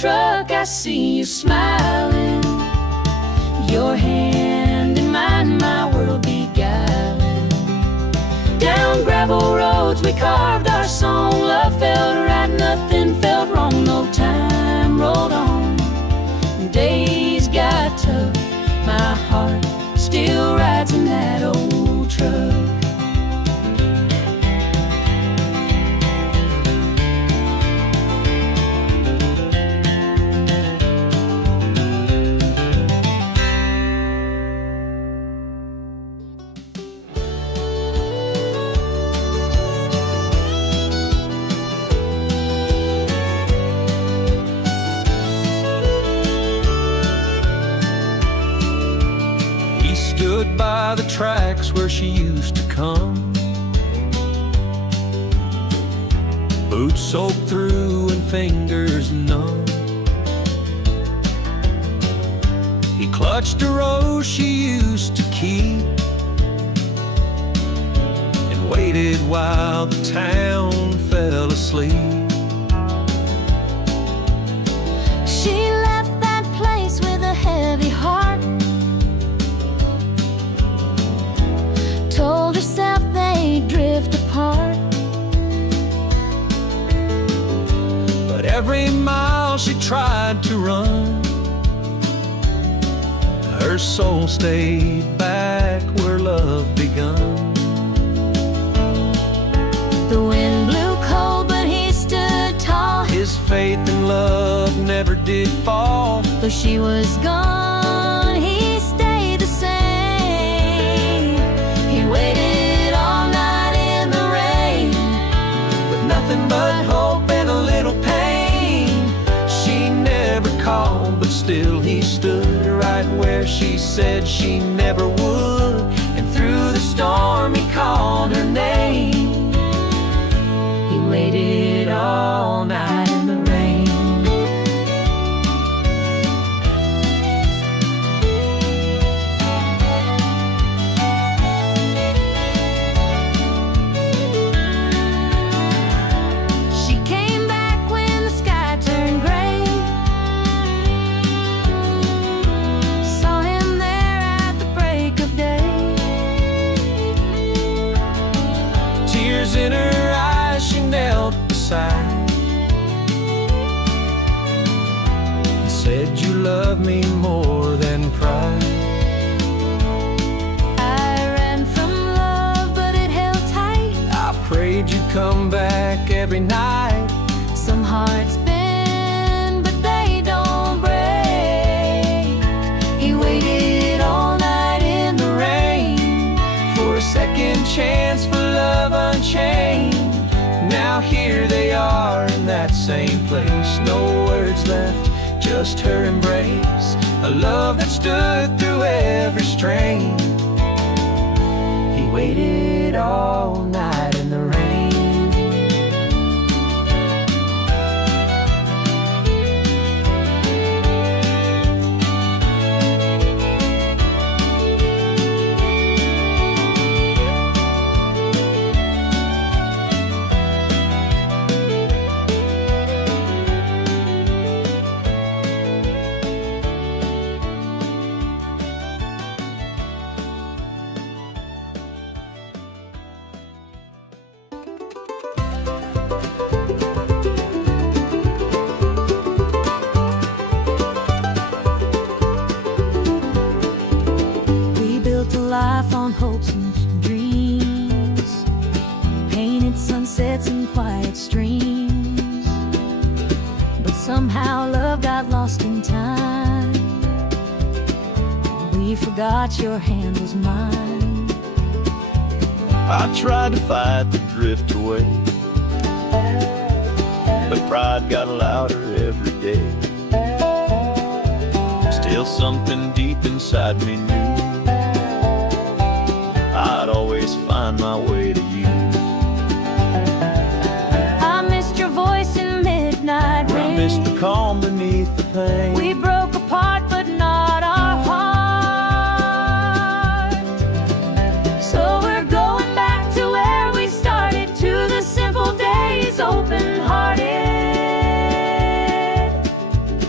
truck, I see you smiling, your hand in mine, my world beguiling. Down gravel roads we carved our song, love felt right, nothing felt wrong, no time rolled on. Days got tough, my heart still rides in that old truck. Stood by the tracks where she used to come, boots soaked through and fingers numb. He clutched a rose she used to keep and waited while the town fell asleep. She left that place with a heavy heart, told herself they'd drift apart. But every mile she tried to run, her soul stayed back where love begun. The wind blew cold, but he stood tall. His faith in love never did fall. Though she was gone, he stayed the same. He waited all night in the rain, With nothing but hope and a little pain. She never called, but still he stood right where she said she never would. And through the storm he called her name. He waited all night in the rain. she came back when the sky turned gray. Saw him there at the break of day. Tears in her eyes, she knelt beside and said, "You love me more than pride." I ran from love, but it held tight. I prayed you'd come back every night. Some hearts bend, but they don't break. He waited all night in the rain For a second chance, for love unchained. Now here they are in that same place. No words left, just her embrace. A love that stood through every strain. He waited all night in the rain. We built a life on hopes and dreams, painted sunsets and quiet streams. But somehow love got lost in time. We forgot your hand was mine. I tried to fight the drift away, but pride got louder every day. Still something deep inside me knew I'd always find my way to you. I missed your voice in midnight I rain. missed the calm beneath the pain. We broke apart, but not our heart. So we're going back to where we started, to the simple days, open-hearted.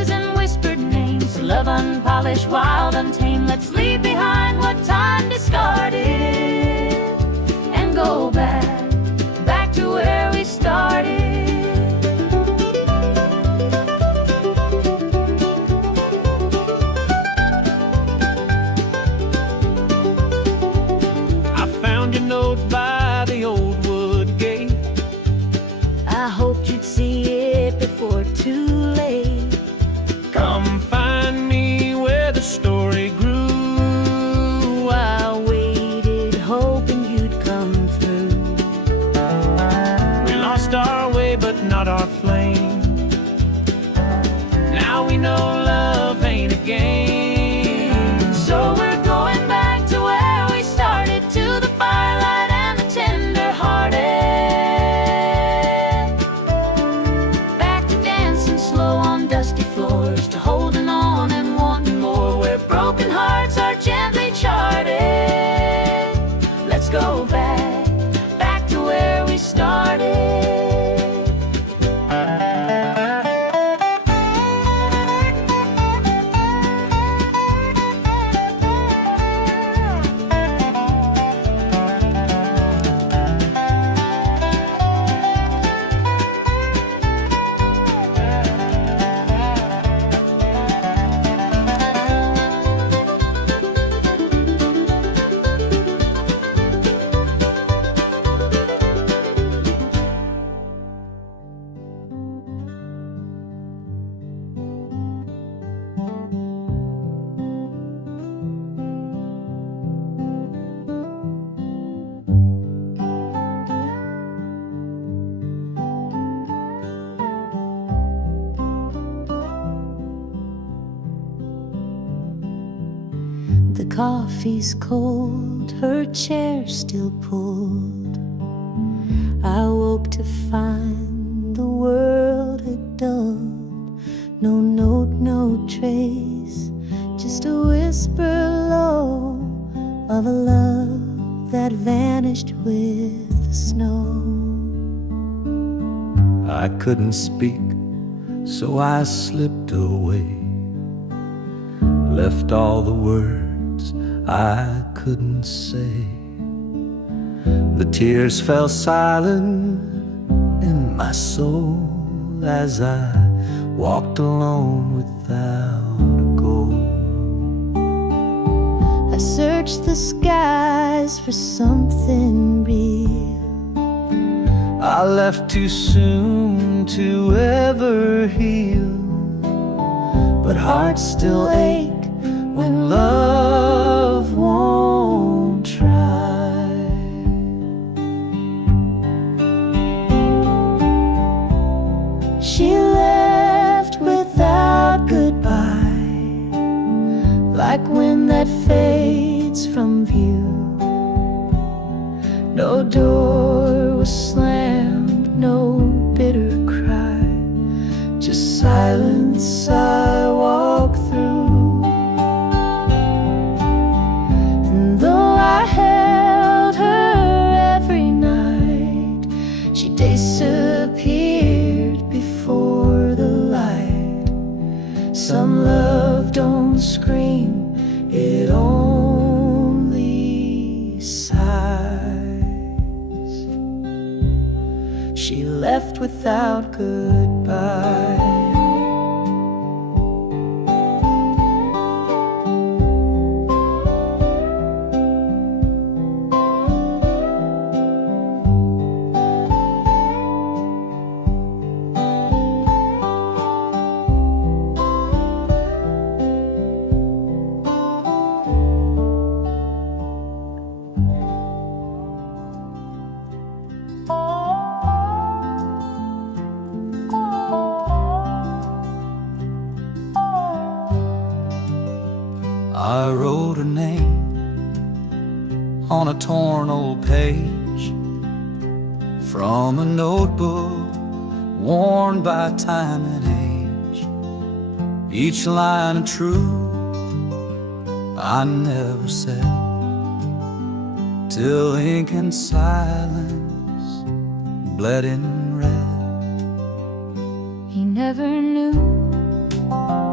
voices and whispered names. Love unpolished, wild, untamed. Let's leave behind what time discarded and go back to where we started. I found your note by the old wood gate. I hoped you'd see it before too late. Come find me where the story grew. I waited, hoping you'd come through. We lost our way, but not our flame. Now we know love ain't a game. So we're going back to where we started, to the firelight and the tender-hearted. Back to dancing slow on dusty floors, to holding on and wanting more, where broken hearts are gently charted. Let's go back to where we started. The coffee's cold, her chair still pulled. I woke to find the world had dulled. No note, no trace, just a whisper low of a love that vanished with the snow. I couldn't speak, so I slipped away. Left all the words I couldn't say. The tears fell silent in my soul as I walked alone without a goal. I searched the skies for something real. I left too soon to ever heal, but hearts still ache when love won't try. She left without goodbye, like wind that fades from view. No door was slammed, no bitter cry, just silence I walk through. And though I held her every night, she disappeared before the light. Some love don't scream, it only sighs. She left without goodbye. I wrote her name on a torn old page from a notebook worn by time and age. Each line of truth I never said, till ink and silence bled in red. He never knew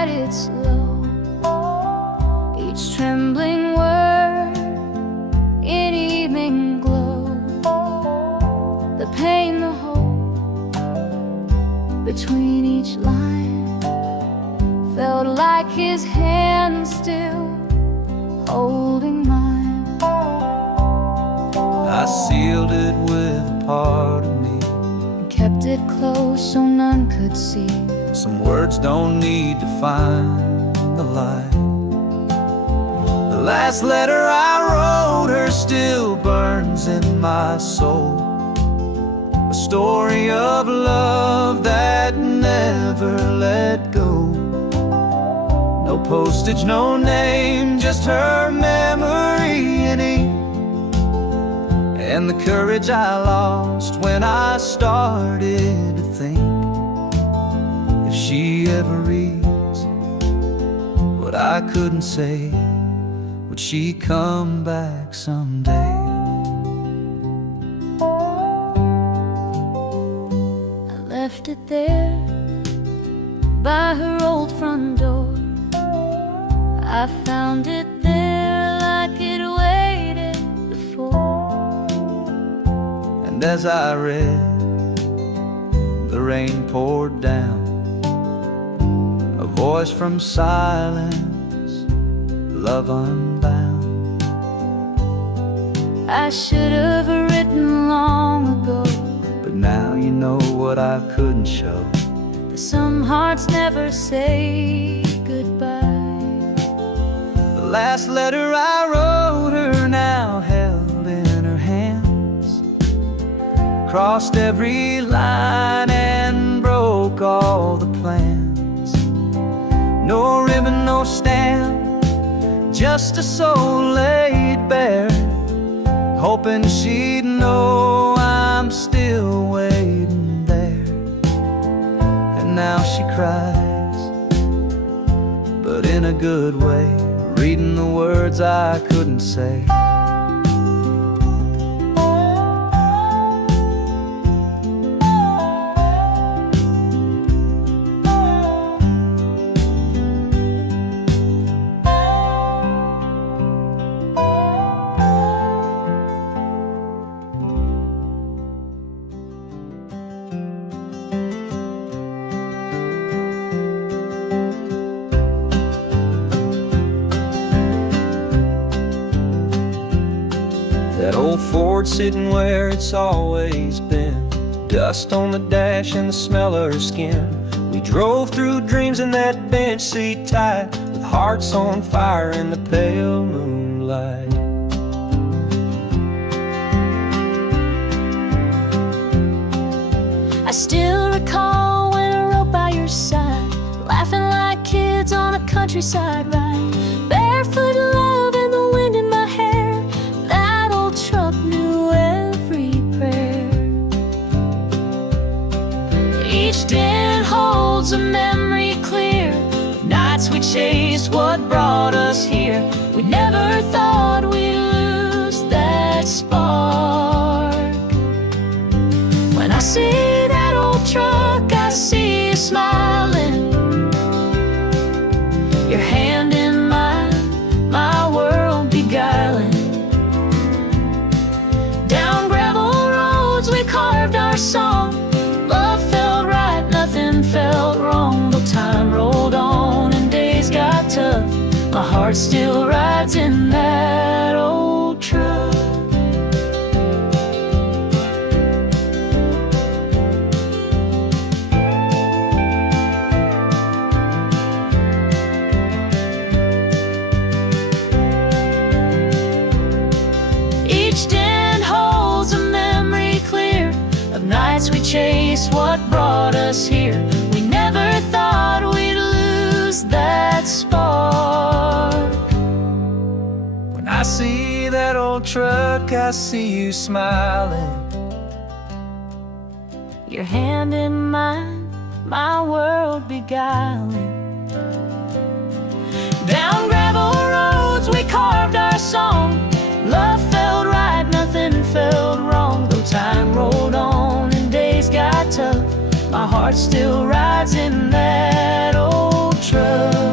write it slow, each trembling word in evening glow. The pain, the hope between each line felt like his hand still holding mine. I sealed it with a part of me, And kept it close so none could see. some words don't need to find the light. The last letter I wrote her still burns in my soul, a story of love that never let go. No postage, no name, just her memory in ink, and the courage I lost when I started to think, if she ever reads what I couldn't say, would she come back someday? I left it there by her old front door. I found it there like it waited before. And as I read, the rain poured down, a voice from silence, love unbound. I should have written long ago, But now you know what I couldn't show. that some hearts never say goodbye. The last letter I wrote her now held in her hands, crossed every line and broke all the plans. No ribbon, no stamp, just a soul laid bare, hoping she'd know I'm still waiting there. And now she cries, but in a good way, reading the words I couldn't say. That old Ford sitting where it's always been, dust on the dash and the smell of her skin. We drove through dreams in that bench seat tight, with hearts on fire in the pale moonlight. I still recall when I rode by your side, laughing like kids on a countryside ride, barefoot love and the wind in my hair. That old truck knew every prayer. Each dent holds a memory clear of nights we chased what brought us here. We never thought we'd lose that spark. When I see that old truck, I see you smiling, your hand in mine, my world beguiling. Down gravel roads we carved our song, love felt right, nothing felt wrong. Though time rolled on and days got tough, my heart still rides in that old truck. Each dent holds a memory clear of nights we chased what brought us here. We never thought we'd lose that spark. When I see that old truck, I see you smiling, Your hand in mine, my world beguiling. Down gravel roads we carved our song, love felt right, nothing felt wrong. Though time rolled on and days got tough, my heart still rides in that old truck.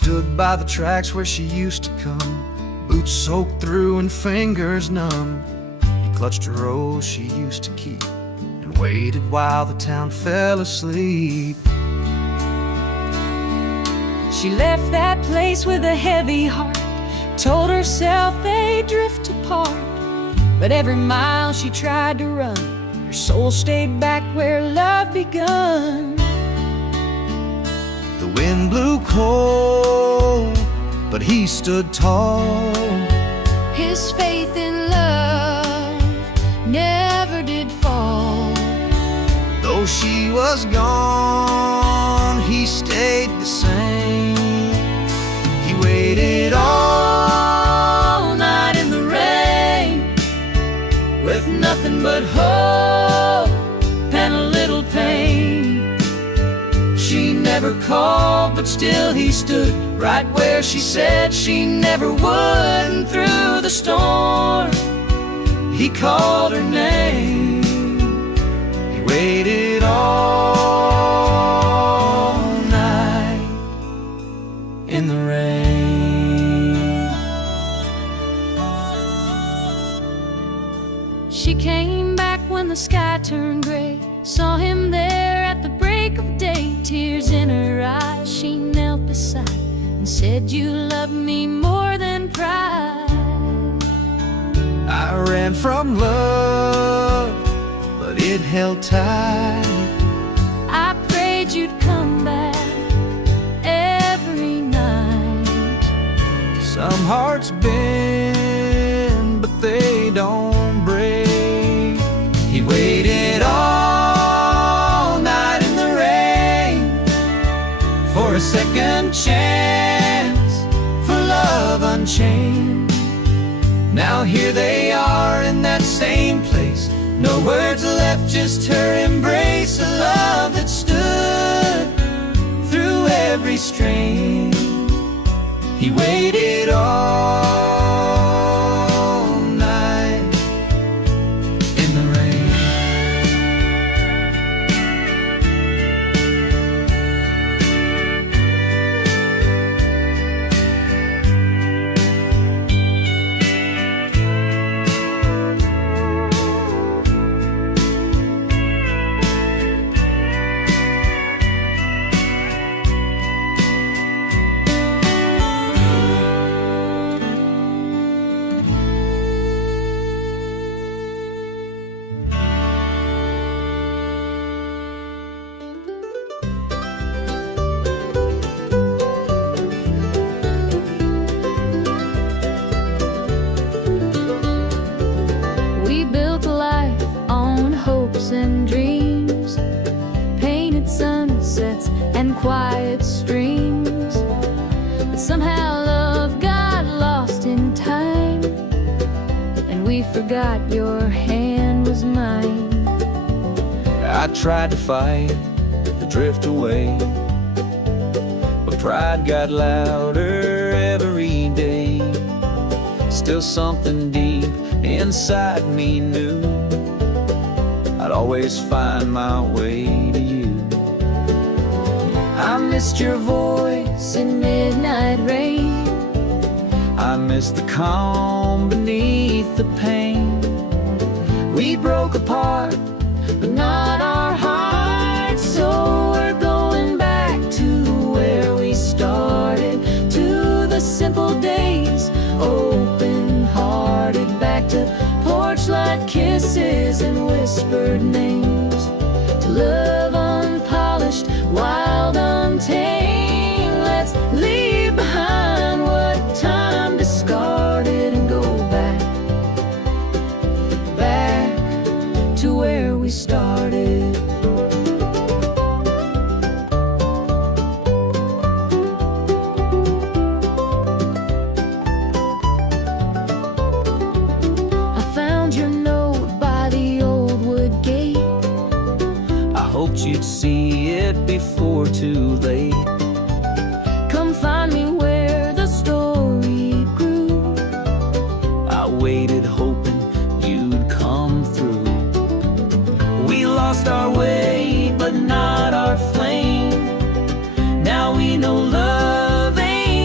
stood by the tracks where she used to come, boots soaked through and fingers numb. He clutched a rose she used to keep and waited while the town fell asleep. She left that place with a heavy heart, told herself they'd drift apart. But every mile she tried to run, her soul stayed back where love begun. The wind blew cold, but he stood tall. His faith in love never did fall. Though she was gone, he stayed the same. He waited all night in the rain, with nothing but hope and a little pain. She never called, but still he stood right where she said she never would. And through the storm, he called her name. He waited all night in the rain. She came back when the sky turned gray, saw him there at the break of day. Tears in her eyes, she knelt beside and said, "You love me more than pride." I ran from love, but it held tight. I prayed you'd come back every night. Some hearts bend, but they don't break. He waited all night in the rain for a second chance, for love unchained. Now here they are in that same place, no words left, just her embrace. A love that stood through every strain. He waited all night in the rain. We built a life on hopes and dreams, painted sunsets and quiet streams. But somehow love got lost in time, and we forgot your hand was mine. I tried to fight, to drift away, but pride got louder every day. Still something deep inside me knew I'd always find my way to you. I missed your voice in midnight rain. I missed the calm beneath the pain. We broke apart, but not our hearts. So we're going back to where we started, to the simple days, open-hearted, back to porch light kisses and whispered names, to love unpolished, wild, untamed. Let's leave behind what time discarded and go back, back to where we started. I found your note by the old wood gate. I hoped you'd see it before too late. Come find me where the story grew. I waited hoping you'd come through. We lost our way, but not our flame. Now we know love ain't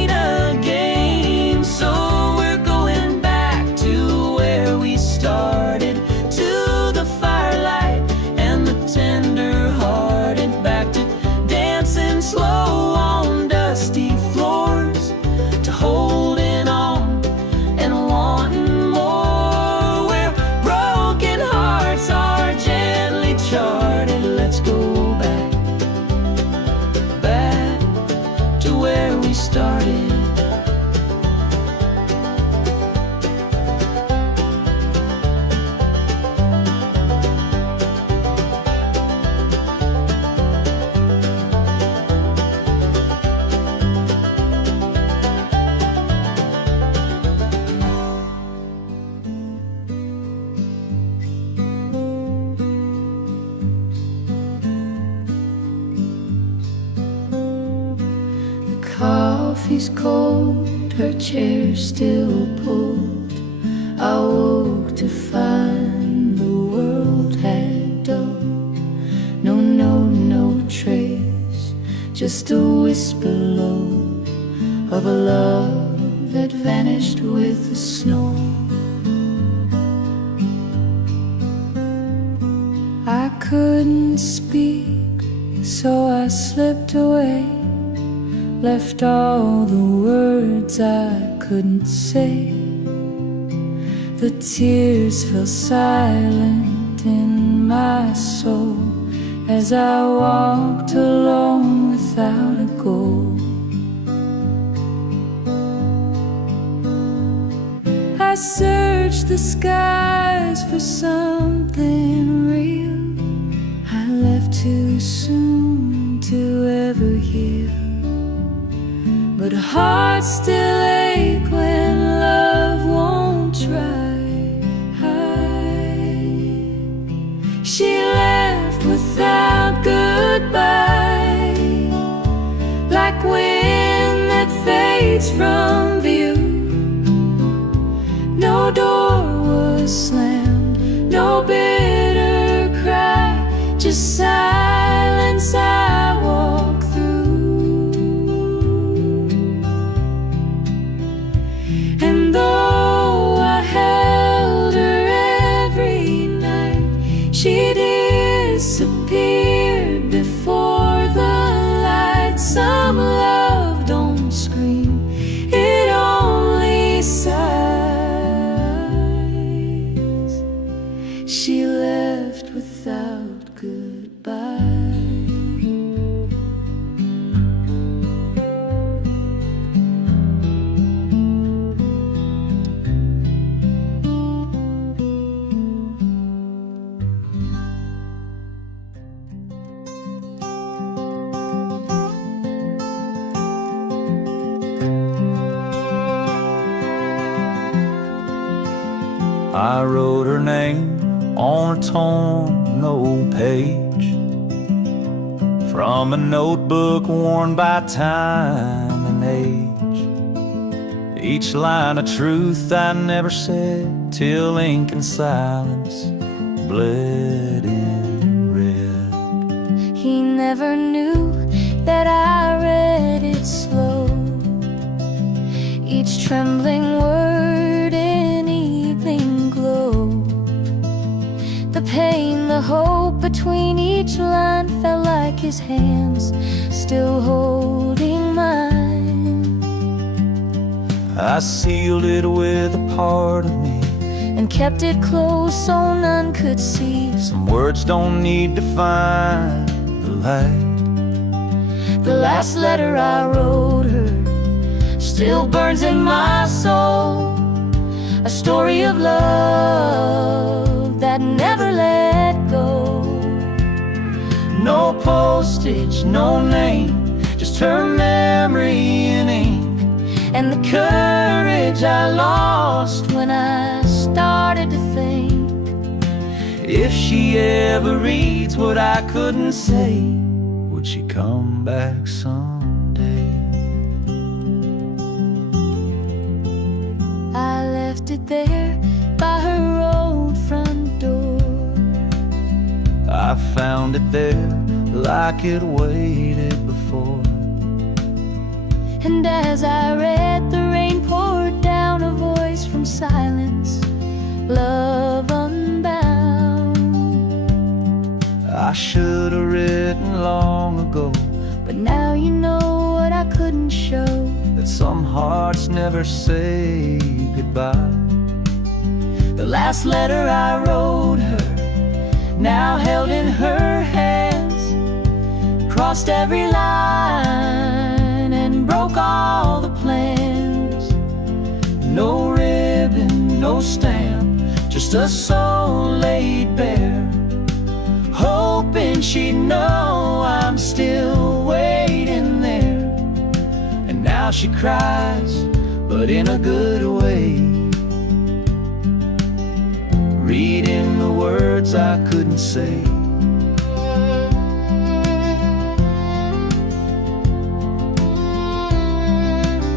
she's cold, her chair still pulled. I woke to find the world had dulled. No trace, just a whisper low of a love that vanished with the snow. I couldn't speak, so I slipped away, left all the words I couldn't say. The tears fell silent in my soul as I walked alone without a goal. I searched the skies for something real. I left too soon to ever heal, but hearts still ache when love won't try. She left without goodbye, like wind that fades from view. No door was slammed, no bitter cry, just silence I walk through. And though I held her every night, she disappeared before the light. Some love don't scream, it only sighs. She left without goodbye. I wrote her name on a torn old page from a notebook worn by time and age. Each line a truth I never said till ink and silence bled in red. He never knew that I read it slow, each trembling word in evening glow. The pain, the hope between each line felt like his hands still holding mine. I sealed it with a part of me and kept it close so none could see. Some words don't need to find the light. The last letter I wrote her still burns in my soul, a story of love that never let go. No postage, no name, just her memory in ink, and the courage I lost when I started to think. If she ever reads what I couldn't say, would she come back someday? I left it there by her old front door. I found it there like it waited before. And as I read, the rain poured down, a voice from silence, love unbound. I should have written long ago, but now you know what I couldn't show, that some hearts never say goodbye. The last letter I wrote her, now held in her hands, crossed every line and broke all the plans. No ribbon, no stamp, just a soul laid bare, hoping she'd know I'm still waiting there. And now she cries, but in a good way, reading the words I couldn't say.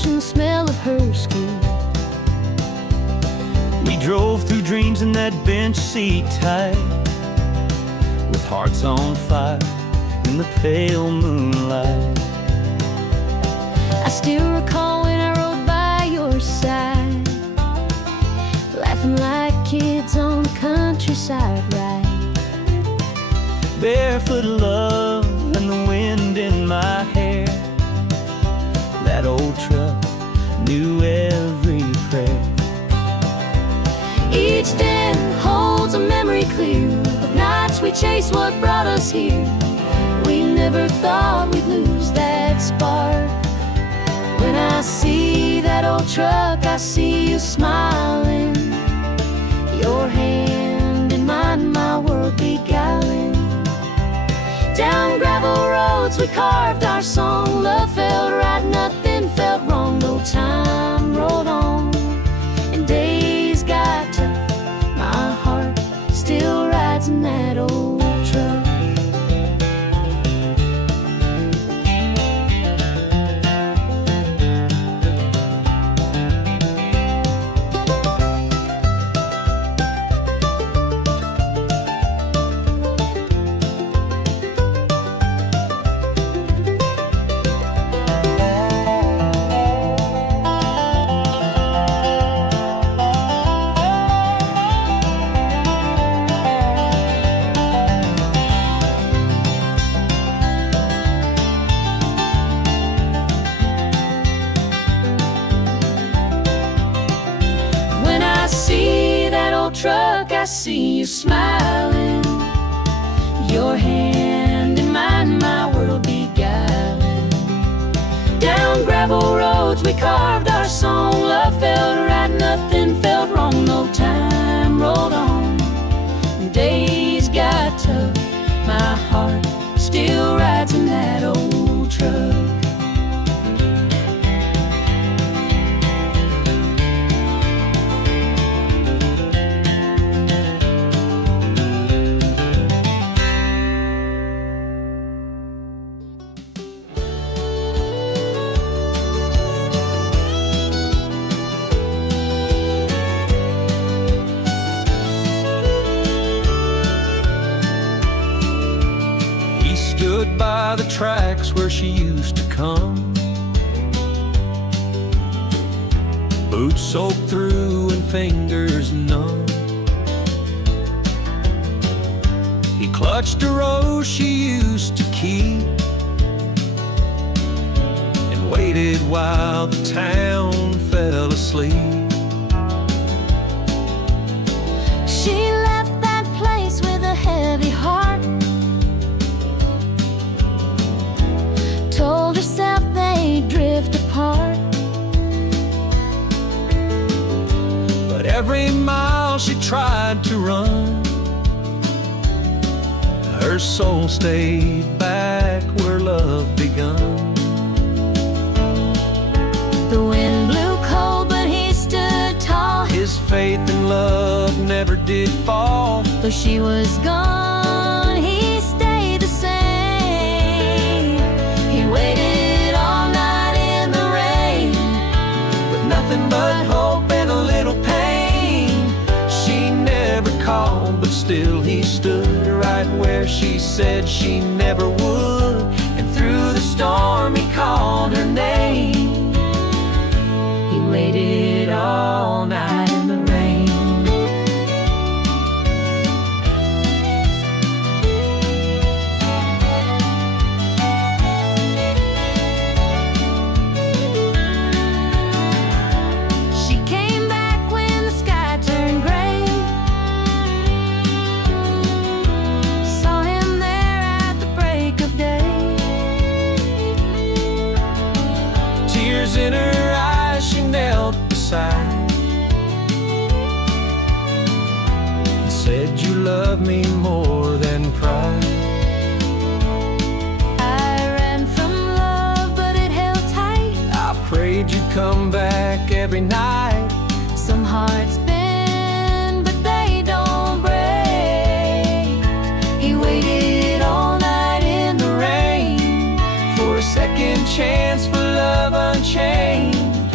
brush and the smell of her skin. We drove through dreams in that bench seat tight, with hearts on fire in the pale moonlight. I still recall when I rode by your side, laughing like kids on the countryside ride. Barefoot love and the wind in my hair. That old truck knew every prayer. Each day holds a memory clear of nights we chased what brought us here. We never thought we'd lose that spark. When I see that old truck, I see you smiling, your hand in mine, my world beguiling. Down gravel roads we carved our song. Love felt right, nothing felt wrong. No time rolled on and days got tough. My heart still rides in that old truck. Truck, I see you smiling, your hand in mine, my world beguiling. Down gravel roads we carved our song. Love felt right, nothing felt wrong. No time rolled on, days got tough. My heart still rides in that old truck. Stood by the tracks where she used to come, boots soaked through and fingers numb. He clutched a rose she used to keep and waited while the town fell asleep. She left that place with a heavy heart, told herself they'd drift apart. But every mile she tried to run, her soul stayed back where love begun. The wind blew cold, but he stood tall. His faith in love never did fall. Though she was gone, he stayed the same. He waited all night in the rain, With nothing but hope and a little pain. She never called, but still he stood right where she said she never would. And through the storm he called her name. he waited all night in the rain. She came back when the sky turned gray, saw him there at the break of day. Tears in her eyes, she knelt beside and said, "You love me more than pride." I ran from love, but it held tight. I prayed you'd come back every night. Some hearts bend, but they don't break. He waited all night in the rain For a second chance, for love unchained.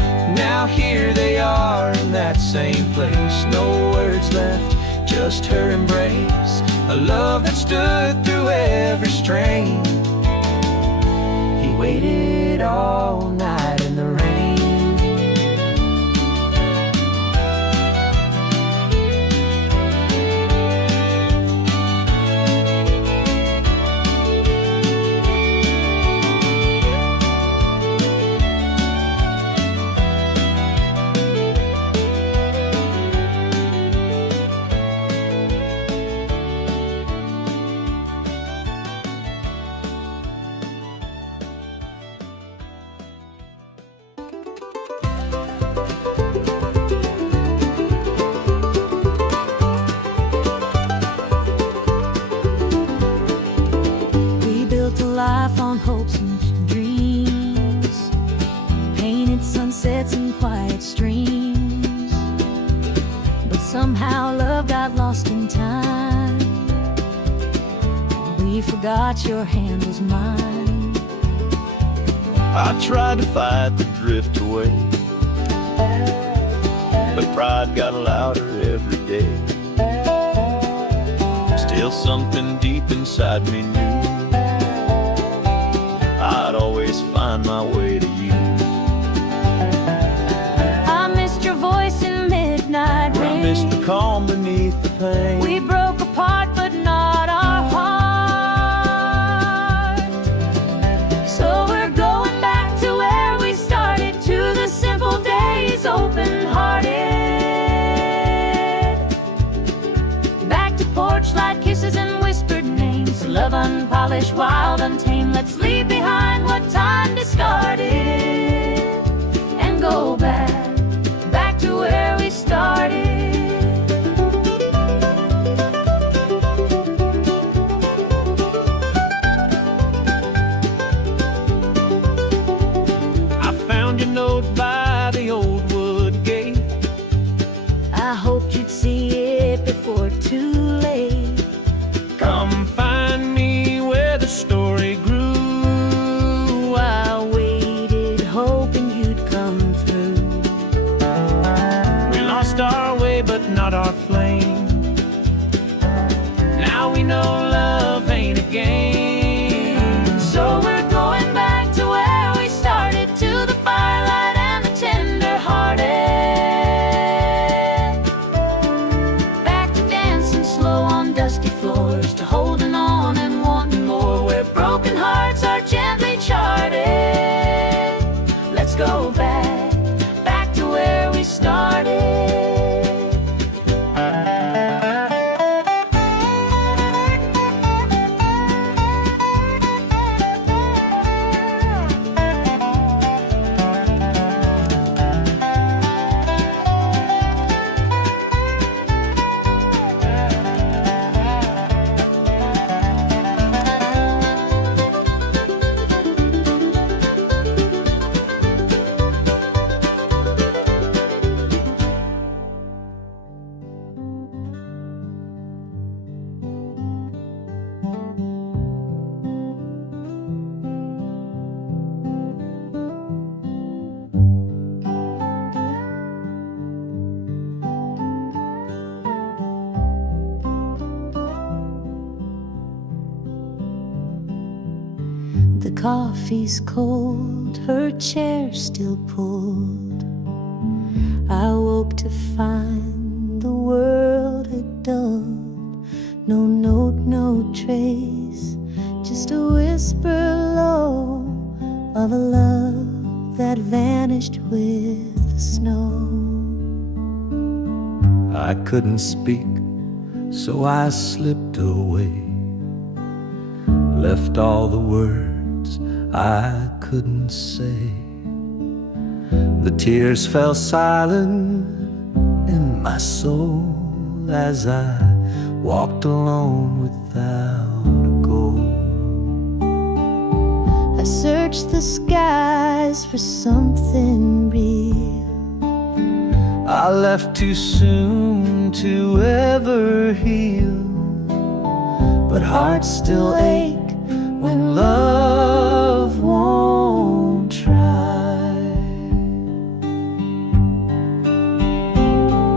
same place. No words left, just her embrace. A love that stood through every strain. He waited all night in the rain. Life on hopes and dreams, painted sunsets and quiet streams. But somehow love got lost in time. We forgot your hand was mine. I tried to fight the drift away, but pride got louder every day. Still something deep inside me knew I'd always find my way to you. I missed your voice in midnight rain. I missed the calm beneath the pain. We broke apart but not our heart. So we're going back to where we started, to the simple days, open-hearted. Back to porch light kisses and whispered names. Love unpolished, wild, untamed. Let's leave behind what time discarded and go back to where we started. I found your note by the old wood gate. I hoped you'd see it before too late. Come find me where the story grew. I waited, hoping you'd come through. We lost our way, but not our flame. Now we know love ain't a game. So we're going back to where we started, to the firelight and the tender-hearted. Back to dancing slow on dusty floors, to holding on and wanting more, where broken hearts are gently charted. Let's go back to where we started. The coffee's cold, her chair still pulled. I woke to find the world had dulled. No note, no trace, just a whisper low of a love that vanished with the snow. I couldn't speak, so I slipped away. Left all the words I couldn't say. The tears fell silent in my soul as I walked alone without a goal. I searched the skies for something real. I left too soon to ever heal, but hearts still ache when love won't try.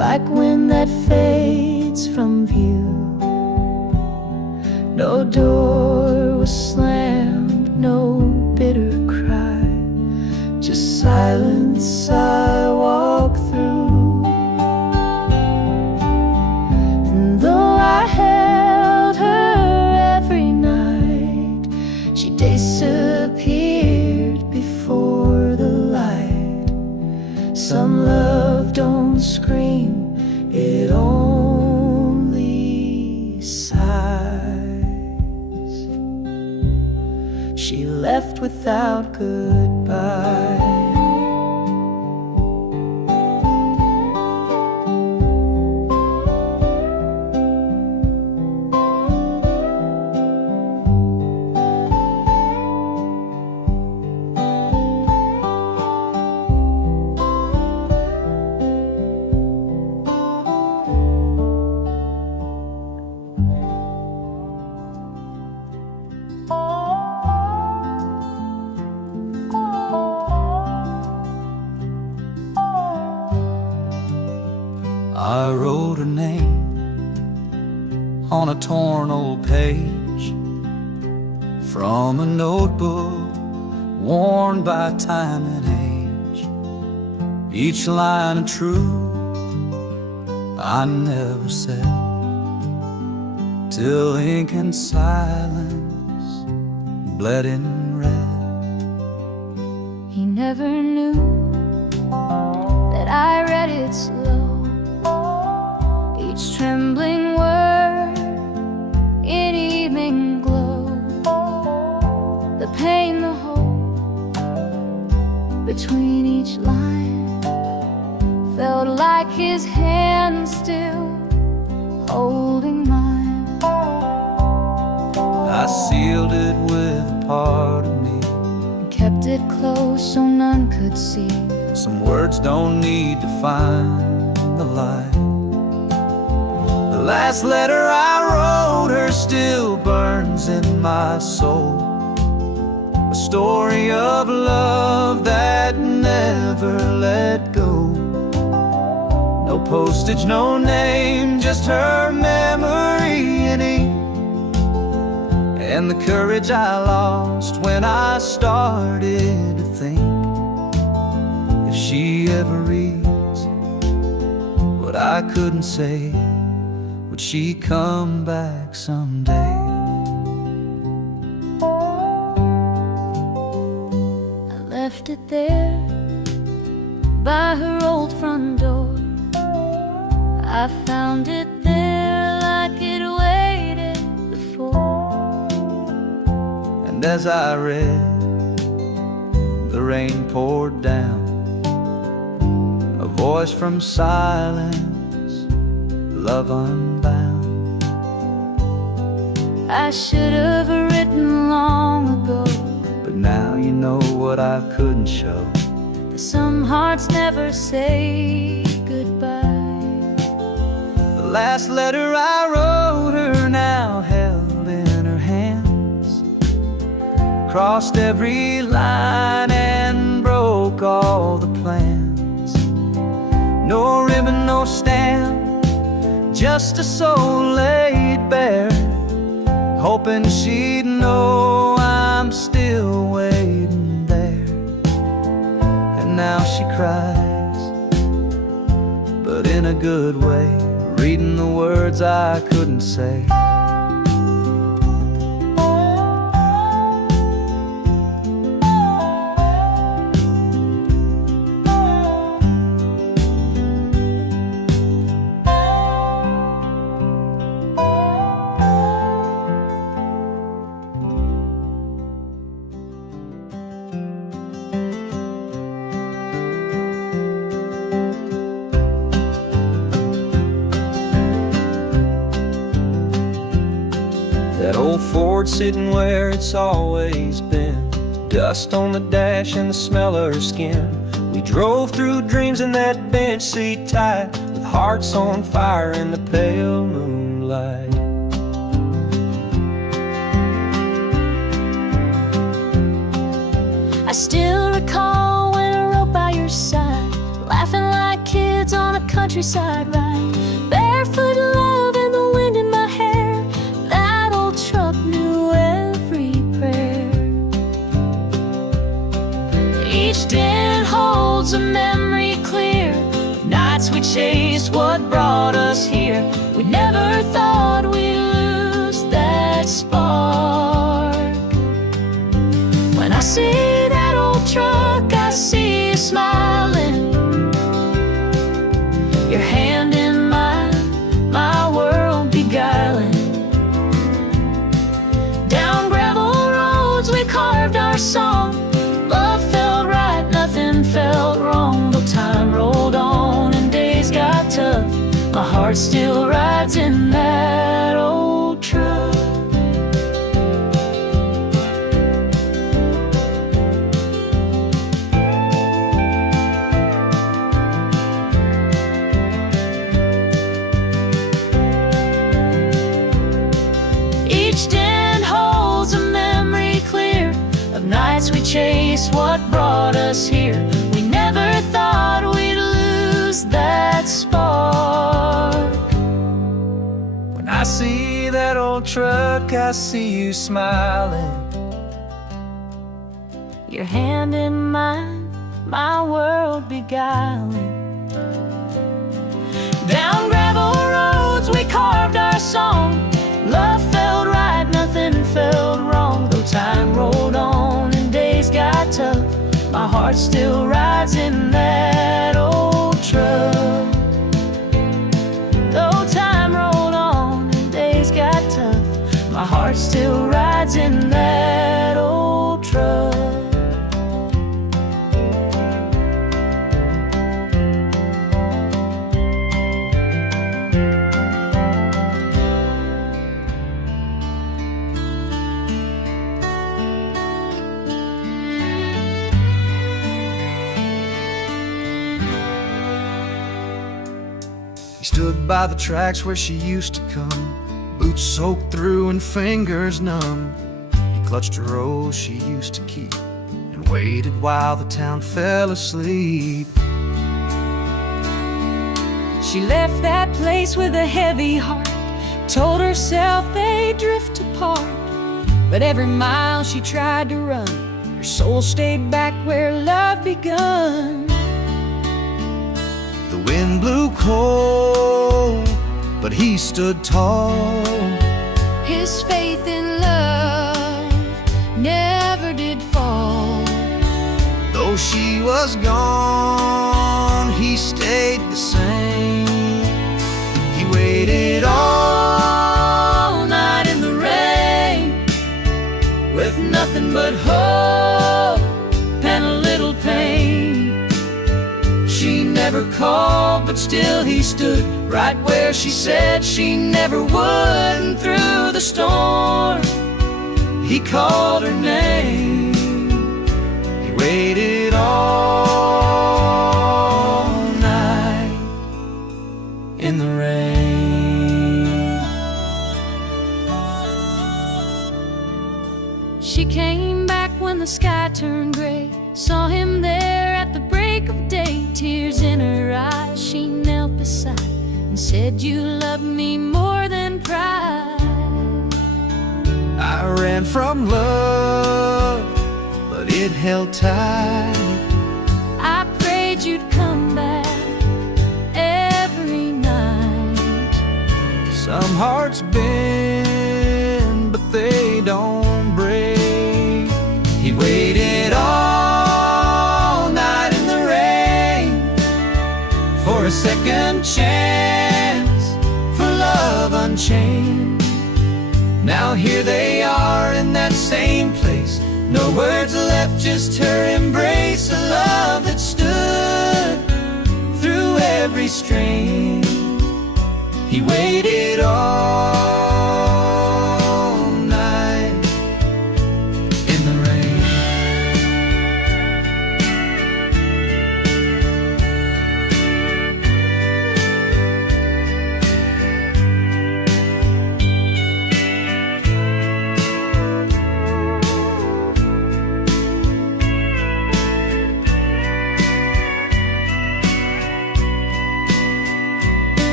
like wind that fades from view. No door was slammed, no bitter cry, just silence I walk through. And though I held her every night, she disappeared before the light. Some love don't scream, it only sighs. She left without goodbye. I wrote her name on a torn old page from a notebook worn by time and age. Each line of truth I never said, till ink and silence bled in red. He never knew that I read it slow, each trembling word in evening glow. The pain, the hope between each line felt like his hand still holding mine. I sealed it with a part of me, And kept it close so none could see. some words don't need to find the light. The last letter I wrote her still burns in my soul, a story of love that never let go. No postage, no name, just her memory in ink, and the courage I lost when I started to think, if she ever reads what I couldn't say, would she come back someday? I left it there by her old front door. I found it there like it waited before. And as I read, the rain poured down, a voice from silence, love unbound. I should have written long ago, But now you know what I couldn't show. that some hearts never say goodbye. The last letter I wrote her now held in her hands, crossed every line and broke all the plans. No ribbon, no stamp, just a soul laid bare, hoping she'd know I'm still waiting there. And now she cries, but in a good way, reading the words I couldn't say. That old Ford sitting where it's always been, dust on the dash and the smell of her skin. We drove through dreams in that bench seat tight, with hearts on fire in the pale moonlight. I still recall when I rode by your side, laughing like kids kids on a countryside ride, barefoot love and the wind in my hair. That old truck knew every prayer. Each den holds a memory clear, nights we chased what brought us here. We never thought we'd lose that spark. When I see that old truck, I see you smiling, your hand in mine, my world beguiling. Down gravel roads we carved our song. Love felt right, nothing felt wrong. Though time rolled on and days got tough, my heart still rides in that old truck. Each den holds a memory clear of nights we chased what brought us here. We never thought we'd lose that spark. When I see that old truck, I see you smiling, Your hand in mine, my world beguiling. Down gravel roads we carved our song. Love felt right, nothing felt wrong. Though time rolled on and days got tough, my heart still rides in that old truck. Though time rolled on and days got tough, my heart still rides in that old truck. He stood by the tracks where she used to come, boots soaked through and fingers numb. He clutched a rose she used to keep and waited while the town fell asleep. She left that place with a heavy heart, told herself they'd drift apart. But every mile she tried to run, her soul stayed back where love begun. The wind blew cold, but he stood tall. His faith in love never did fall. Though she was gone, he stayed the same. He waited all night in the rain, with nothing but hope and a little pain. She never called, but still he stood right where she said she never would. And through the storm, he called her name. He waited all night in the rain. She came back when the sky turned gray, saw him there at the break of day. Tears in her eyes, she knelt beside and said, "You love me more than pride." I ran from love, but it held tight. I prayed you'd come back every night. Some hearts bend, but they don't break. He waited all night in the rain for a second chance, for love unchained. Now here they are in that same place, no words left, just her embrace. A love that stood through every strain. He waited all night in the rain.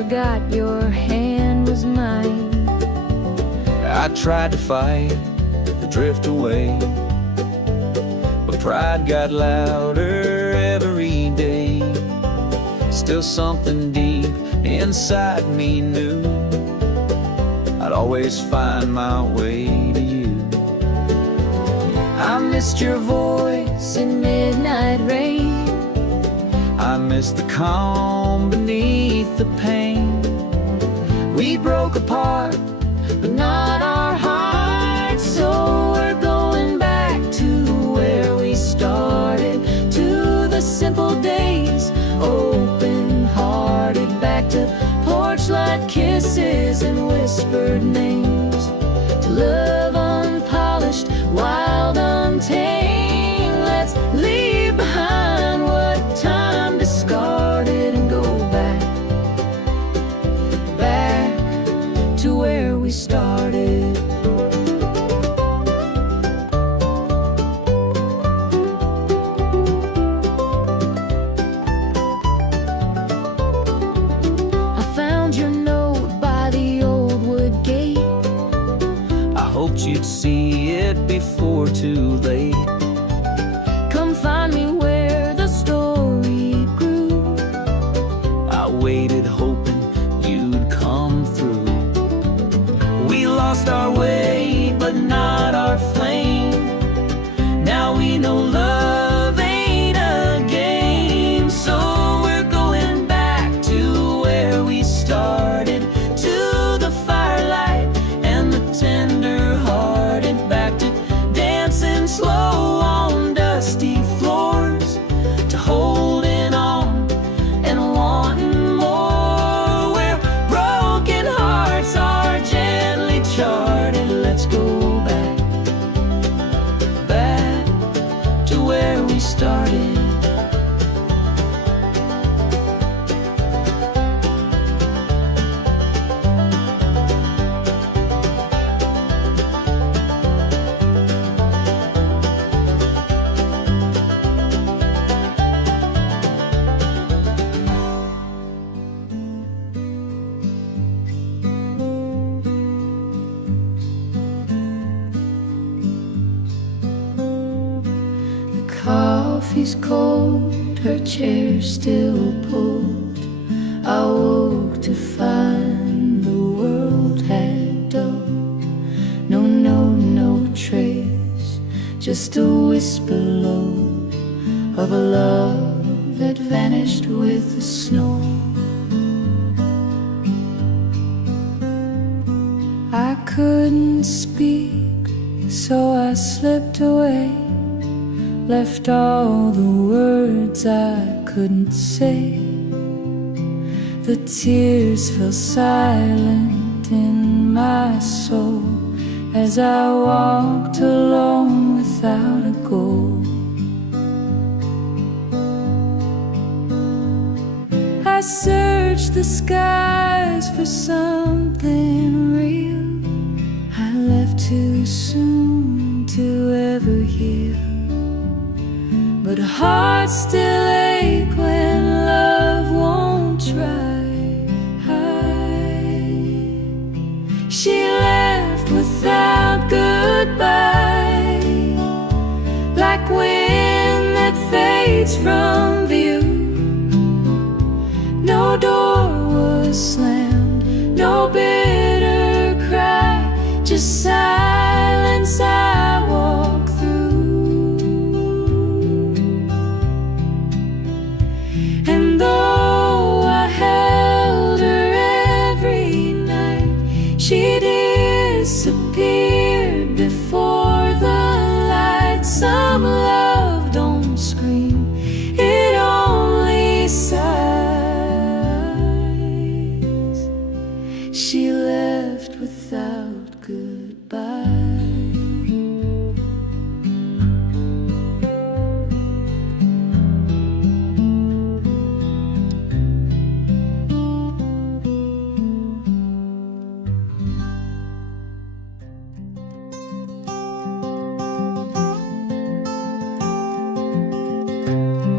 forgot your hand was mine. I tried to fight the drift away, but pride got louder every day. Still something deep inside me knew I'd always find my way to you. I missed your voice in midnight rain. I missed the calm beneath the pain. We broke apart, but not our hearts. So we're going back to where we started, to the simple days, open-hearted. Back to porch light kisses and whispered names, to love unpolished, wild, untamed. Let's leave behind what time discarded and go back, back to where we started. I found your note by the old wood gate. I hoped you'd see it before too late. Come find me where the story grew. I waited hoping you'd come through. We lost our way, but not our flame. Now we know love ain't a game. So we're going back to where we started, to the firelight and the tender-hearted. Back to dancing slow on dusty floors, to holding on and wanting more, where broken hearts are gently charted. Let's go back, back to where we started. The coffee's cold, her chair still pulled. I woke to find the world had dulled. No trace, just a whisper low of a love that vanished with the snow. I couldn't speak, so I slipped away, left all the words I couldn't say. The tears fell silent in my soul as I walked alone without a goal. I searched the skies for something real. I left too soon to ever heal, but hearts still ache when love won't try. She left without goodbye, like wind that fades from view. No door was slammed, no bitter cry, just silence I walk through. And though I held her every night, she disappeared before the light. Some love don't scream, it only sighs. She left without goodbye.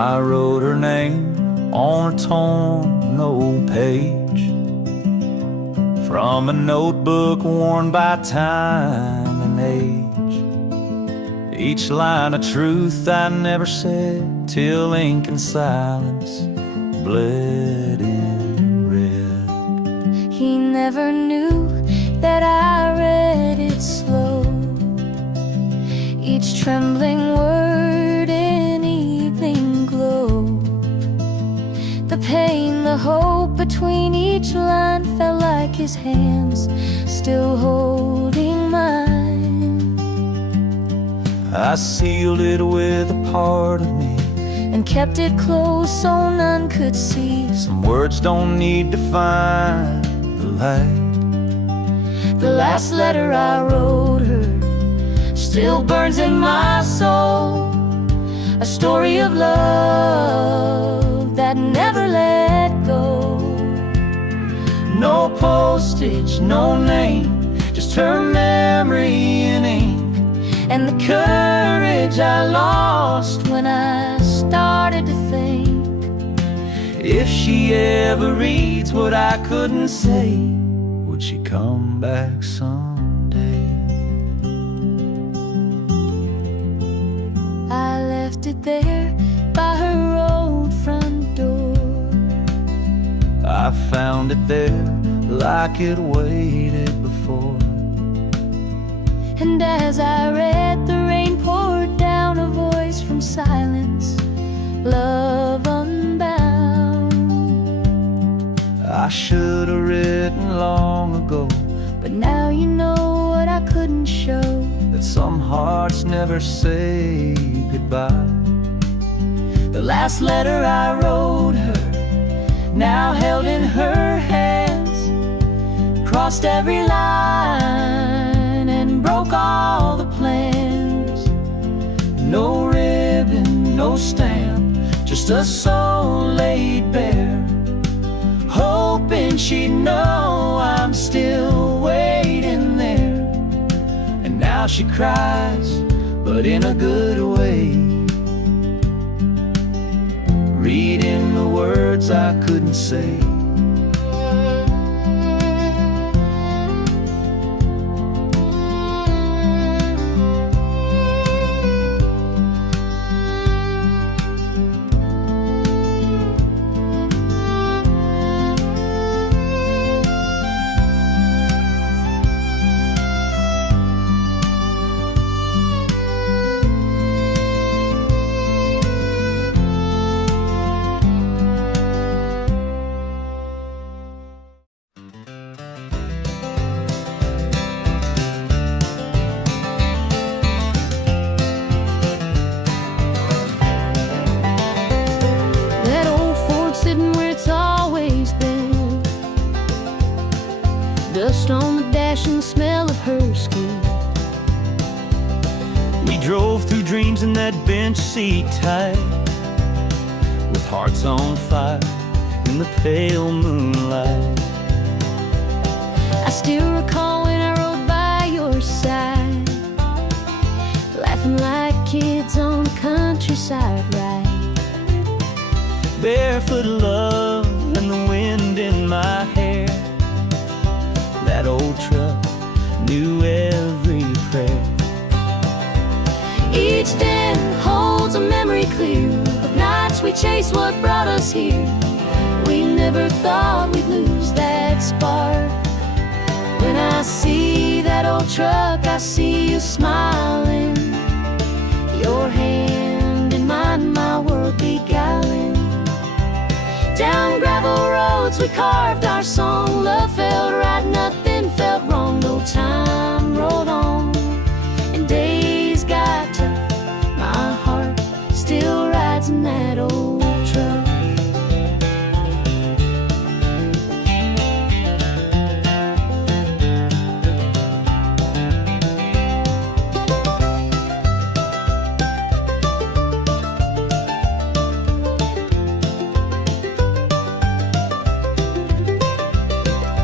I wrote her name on a torn old page from a notebook worn by time and age. Each line of truth I never said till ink and silence bled in red. He never knew that I read it slow, each trembling word in evening glow. The pain, the hope between each line felt like his hands still holding mine. I sealed it with a part of me and kept it close so none could see. Some words don't need to find the light. The last letter I wrote her still burns in my soul, a story of love that never let go. No postage, no name, just her memory in ink, and the courage I lost when I started to think. If she ever reads what I couldn't say, would she come back someday? I left it there by her old front door. I found it there like it waited before. And as I read, the rain poured down, a voice from silence, love unbound. I should have written long ago, but now you know what I couldn't show, that some hearts never say goodbye. The last letter I wrote her, now held in her hands, crossed every line and broke all the plans. No ribbon, no stamp, just a soul laid bare, hoping she'd know I'm still waiting there. And now she cries, but in a good way, reading the words I couldn't say. Dust on the dash and the smell of her skin. We drove through dreams in that bench seat tight, with hearts on fire in the pale moonlight. I still recall when I rode by your side, laughing like kids on the countryside ride. Barefoot love and the wind in my hair. That old truck knew every prayer. Each den holds a memory clear of nights we chased what brought us here. We never thought we'd lose that spark. When I see that old truck, I see you smiling, your hand in mine, my world beguiling. Down gravel roads we carved our song. Love felt right, nothing felt wrong. No time rolled on and days got tough. My heart still rides in that old truck.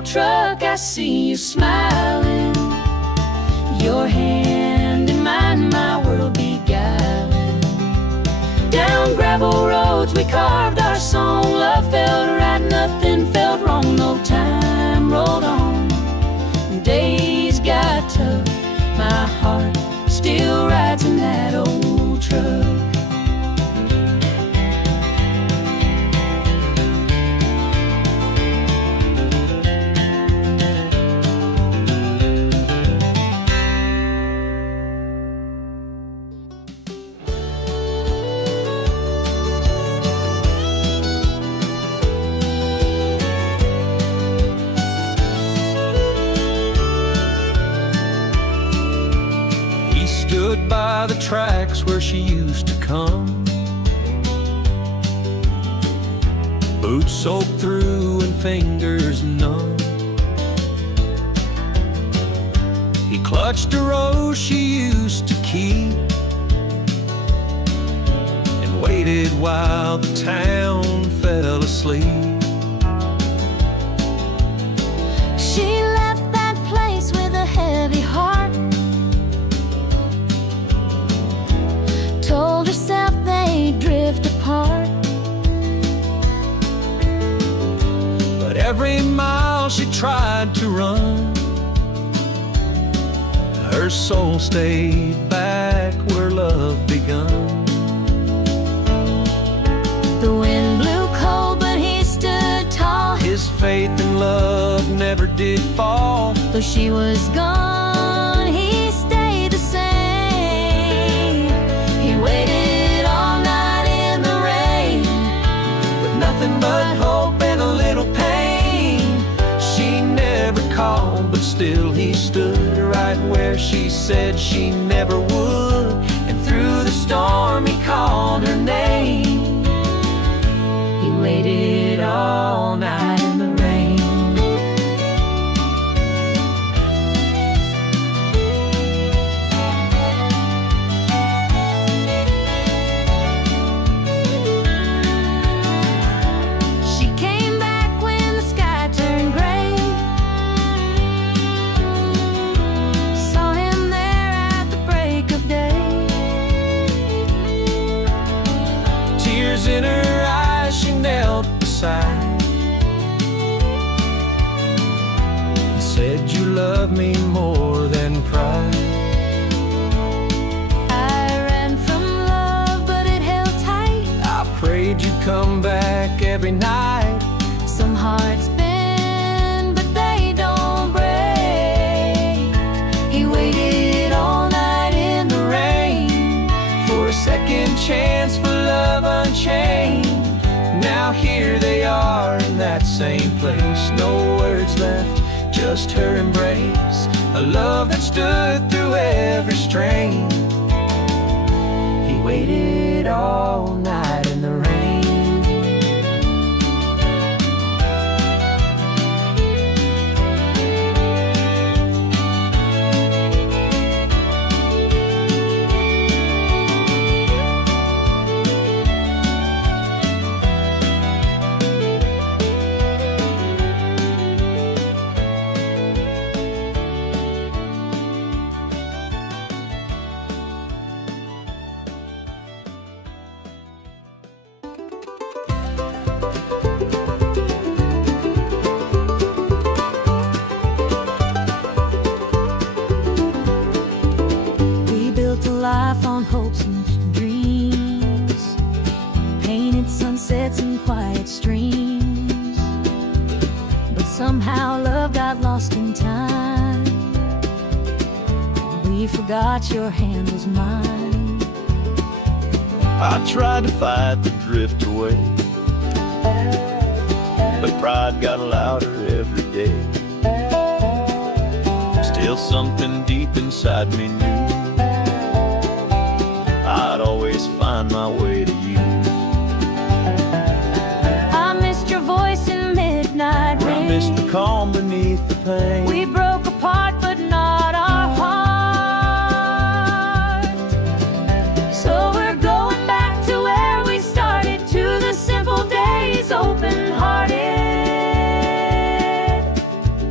old truck, I see you smiling. Your hand in mine, my world beguiling. Down gravel roads we carved our song. Love felt right, nothing felt wrong. No time rolled on, days got tough. My heart still rides in that old truck. Stood by the tracks where she used to come, boots soaked through and fingers numb. He clutched a rose she used to keep and waited while the town fell asleep. She left that place with a heavy heart, told herself they'd drift apart. But every mile she tried to run, her soul stayed back where love begun. The wind blew cold, but he stood tall. His faith in love never did fall. Though she was gone, he stayed the same. He waited all night in the rain, With nothing but hope and a little pain. She never called, but still he stood right where she said she never would. And through the storm he called her name. He waited all night in the rain. she came back when the sky turned gray. Saw him there at the break of day. Tears in her eyes, she knelt beside and said, "You love me more than pride." I ran from love, but it held tight. I prayed you'd come back every night. Some hearts bend, but they don't break. He waited all night in the rain For a second chance for love unchained. Now here they are in that same place. No words left, just her embrace. A love that stood through every strain. He waited all night in the rain. We built a life on hopes and dreams, painted sunsets and quiet streams. But somehow love got lost in time. We forgot your hand was mine. I tried to fight the drift away, but pride got louder every day. Still something deep inside me knew I'd always find my way to you. I missed your voice in midnight I rain. missed the calm beneath the pain. We broke apart, but not our heart. So we're going back to where we started, to the simple days, open-hearted.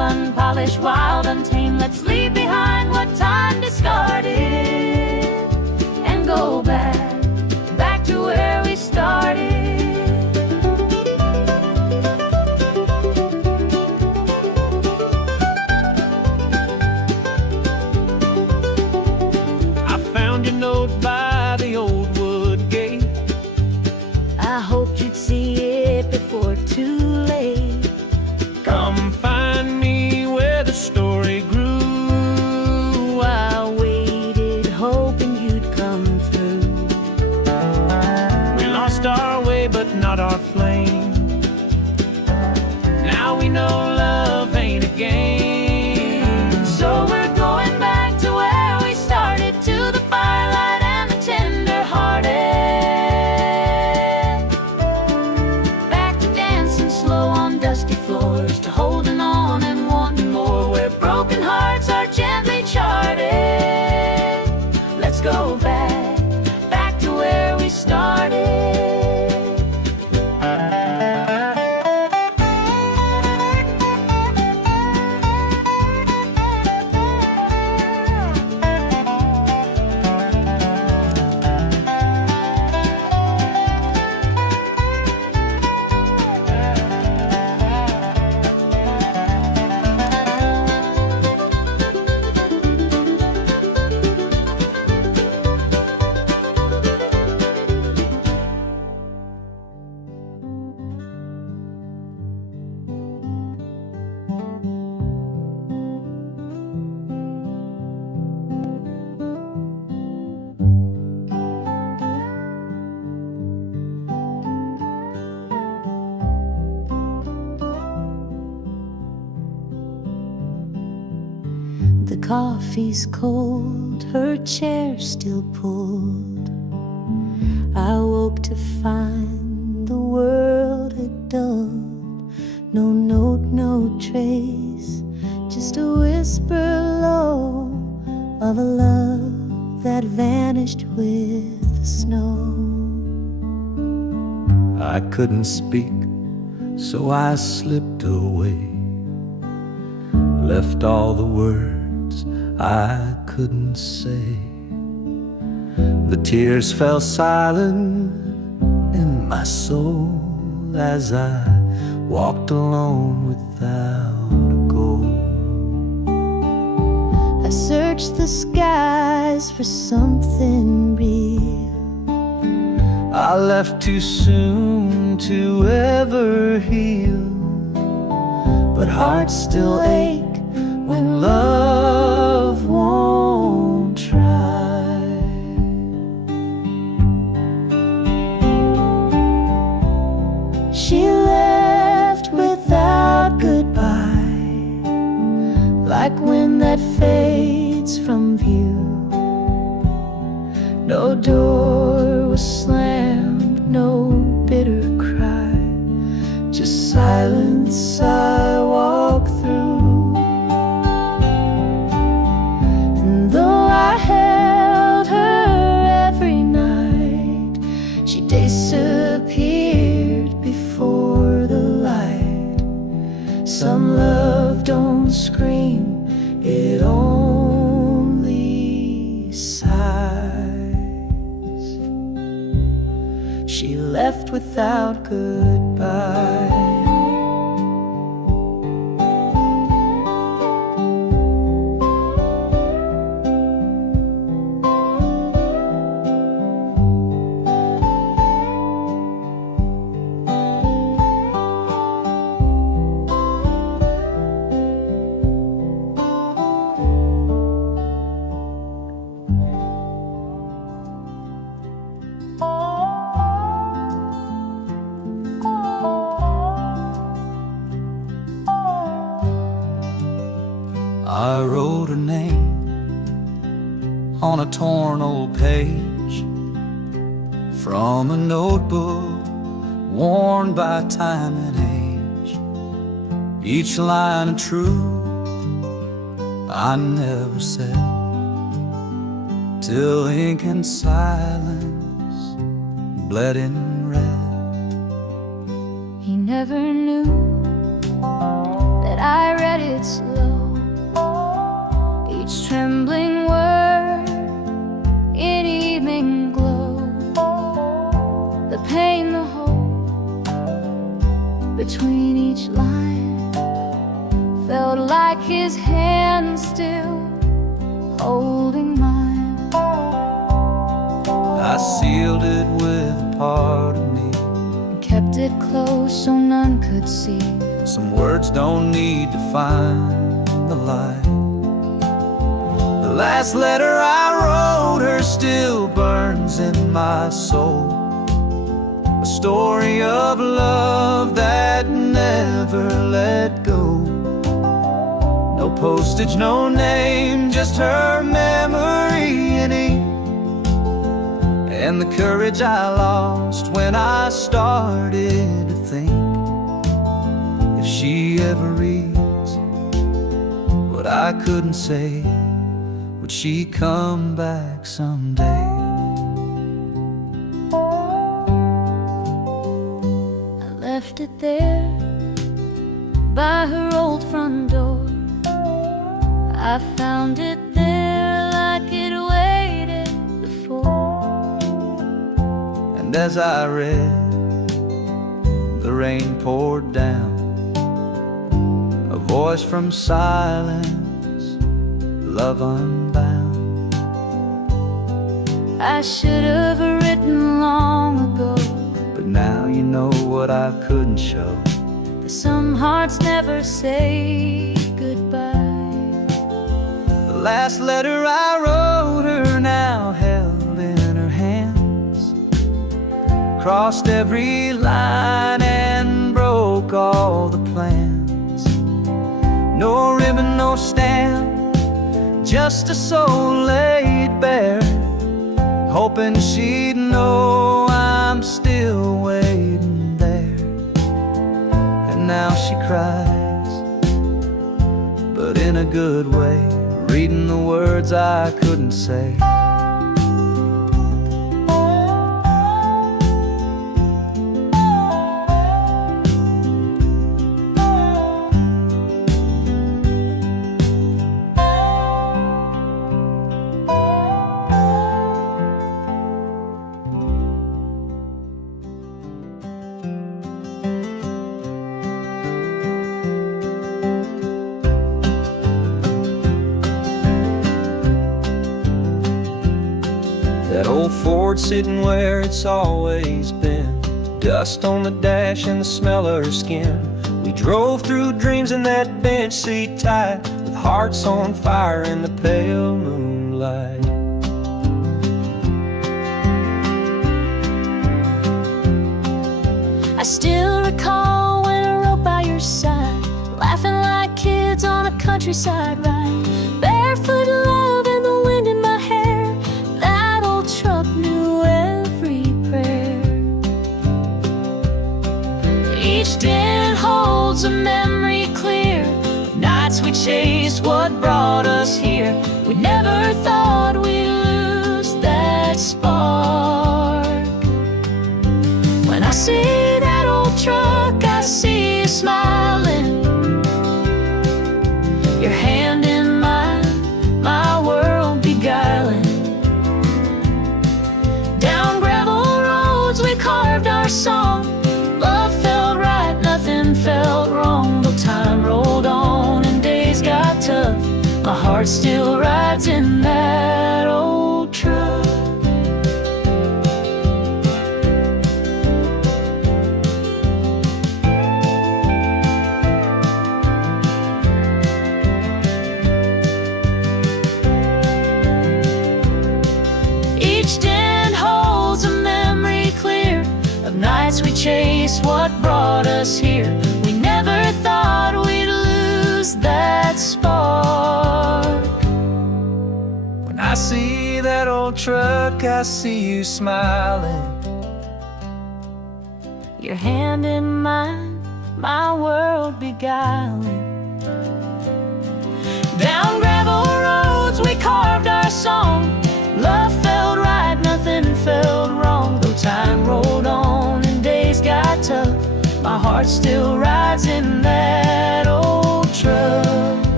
unpolished, wild, untamed. Let's leave behind what time discarded and go back to where we started. I found your note by the old wood gate. I hoped you'd see it before too late. Come find me where the story grew. I waited, hoping you'd come through. We lost our way, but not our flame. Now we know love ain't a game. So we're going back to where we started, to the firelight and the tender-hearted. Back to dancing slow on dusty floors, to holding on and wanting more, where broken hearts are gently charted. Let's go back to where we started. The coffee's cold, her chair still pulled. I woke to find the world had dulled. No note, no trace, just a whisper low of a love that vanished with the snow. I couldn't speak, so I slipped away, left all the words I couldn't say. The tears fell silent in my soul as I walked alone without a goal. I searched the skies for something real. I left too soon to ever heal, but hearts still ache when love won't try. She left without goodbye, like wind that fades from view. No door was slammed, no bitter cry, just silence I walk through. And though I held her every night, she disappeared before the light. Some love don't scream, it only sighs. She left without goodbye. I wrote her name on a torn old page from a notebook worn by time and age. Each line of truth I never said, till ink and silence bled in red. He never knew that I read read it slow, each trembling word in evening glow. The pain, the hope between each line felt like his hand still holding mine. I sealed it with a part of me And kept it close so none could see. Some words don't need to find the light. The last letter I wrote her still burns in my soul. A story of love that never let go. No postage, no name, just her memory in ink. And the courage I lost when I started to think, if she ever reads what I couldn't say, would she come back someday? I left it there by her old front door. I found it there like it waited before. And as I read, the rain poured down, a voice from silence, love unbound. I should have written long ago, But now you know what I couldn't show. that some hearts never say goodbye. The last letter I wrote her now held in her hands, crossed every line and broke all the plans. No ribbon, no stamp, just a soul laid bare, hoping she'd know I'm still waiting there. And now she cries, but in a good way, reading the words I couldn't say. That old Ford sitting where it's always been, dust on the dash and the smell of her skin. We drove through dreams in that bench seat tight, with hearts on fire in the pale moonlight. I still recall when I rode by your side, laughing like kids on a countryside ride. Barefoot love and the wind in my hair, that old truck knew every prayer. Each dent holds a memory clear of nights we chased what brought us here. We never thought we'd lose that spark. When I see that old truck, I see you smiling, your hand in mine, my world beguiling. Down gravel roads we carved our song. Love felt right, nothing felt wrong. Though time rolled on and days got tough, my heart still rides in that old truck. Each dent holds a memory clear of nights we chased what brought us here. We never thought we'd lose that spark. When I see that old truck, I see you smiling, Your hand in mine, my world beguiling. Down gravel roads we carved our song. Love felt right, nothing felt wrong. Though time rolled on and days got tough, my heart still rides in that old truck.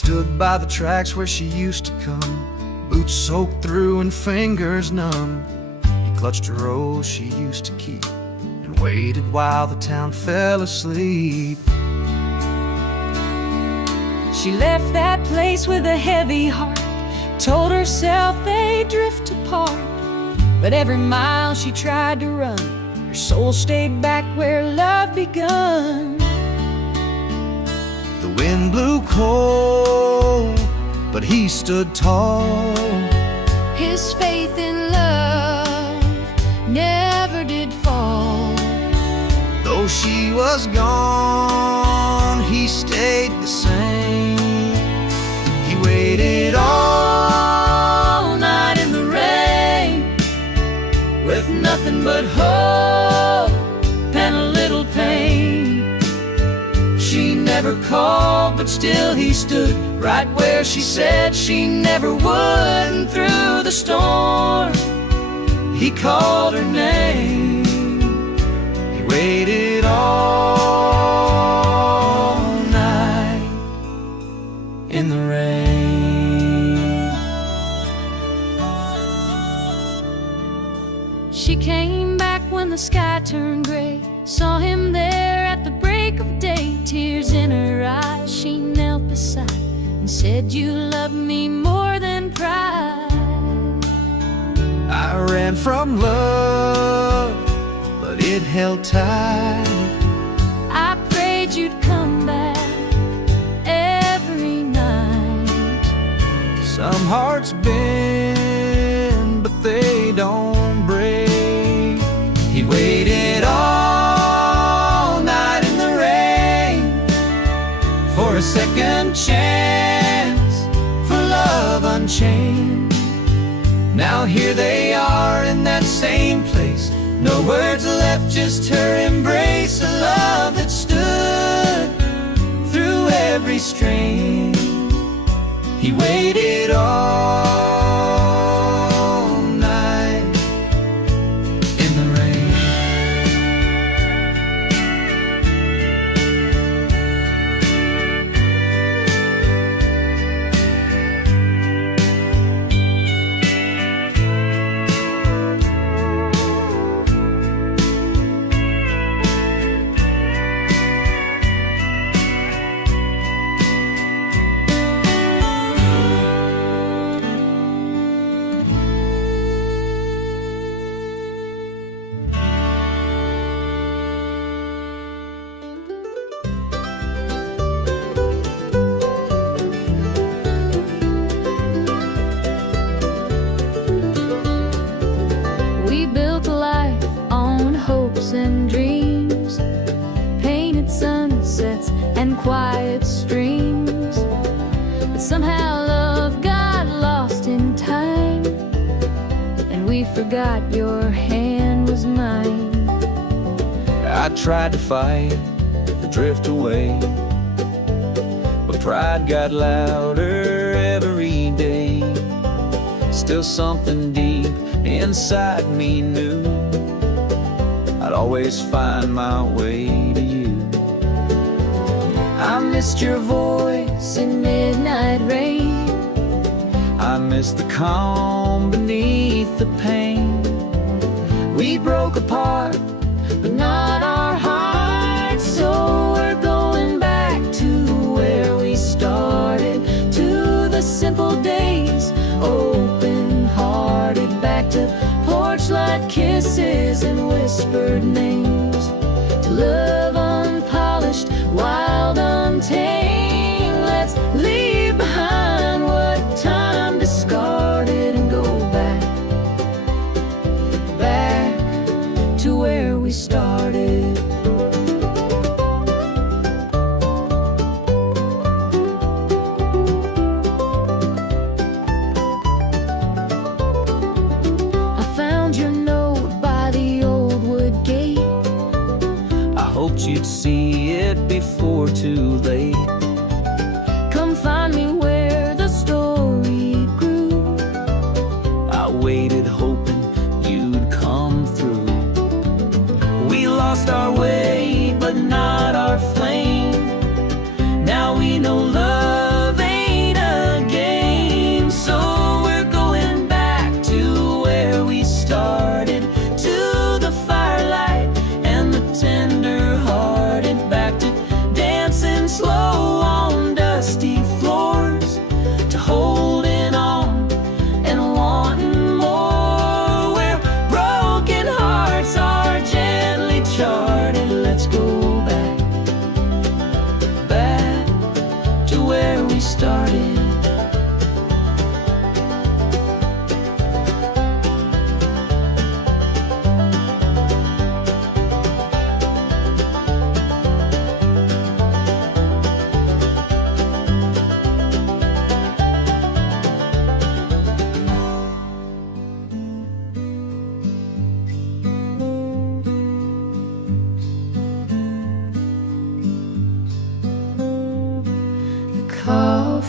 stood by the tracks where she used to come, boots soaked through and fingers numb. He clutched a rose she used to keep and waited while the town fell asleep. She left that place with a heavy heart, told herself they'd drift apart. But every mile she tried to run, her soul stayed back where love begun. The wind blew cold, but he stood tall. His faith in love never did fall. Though she was gone, he stayed the same. He waited all night in the rain, with nothing but hope and a little pain. She never called, but still he stood right where she said she never would. And through the storm, he called her name. He waited all night in the rain. She came back when the sky turned gray, saw him there at the break of day. Tears in her eyes, she knelt beside and said, "You love me more than pride." I ran from love, but it held tight. I prayed you'd come back every night. Some hearts bend, but they don't break. He waited all night in the rain for a second chance, for love unchained. Now here they are in that same place, no words left, just her embrace. A love that stood through every strain. He waited all night in the rain. We built a life on hopes and dreams, painted sunsets and quiet streams. But somehow love got lost in time, and we forgot your hand was mine. I tried to fight, to drift away, but pride got louder every day. Still something deep inside me knew I'd always find my way to you. I missed your voice in midnight rain. I miss the calm beneath the pain. We broke apart, but not our hearts. So we're going back to where we started, to the simple days, open-hearted, back to porch-light kisses and whispered names, to love unpolished, wild, untamed. Let's leave behind what time discarded and go back to where we started. I found your note by the old wood gate. I hoped you'd see it before too late. Come find me where the story grew. I waited hoping you'd come through. We lost our way, but not our flame. Now we know love ain't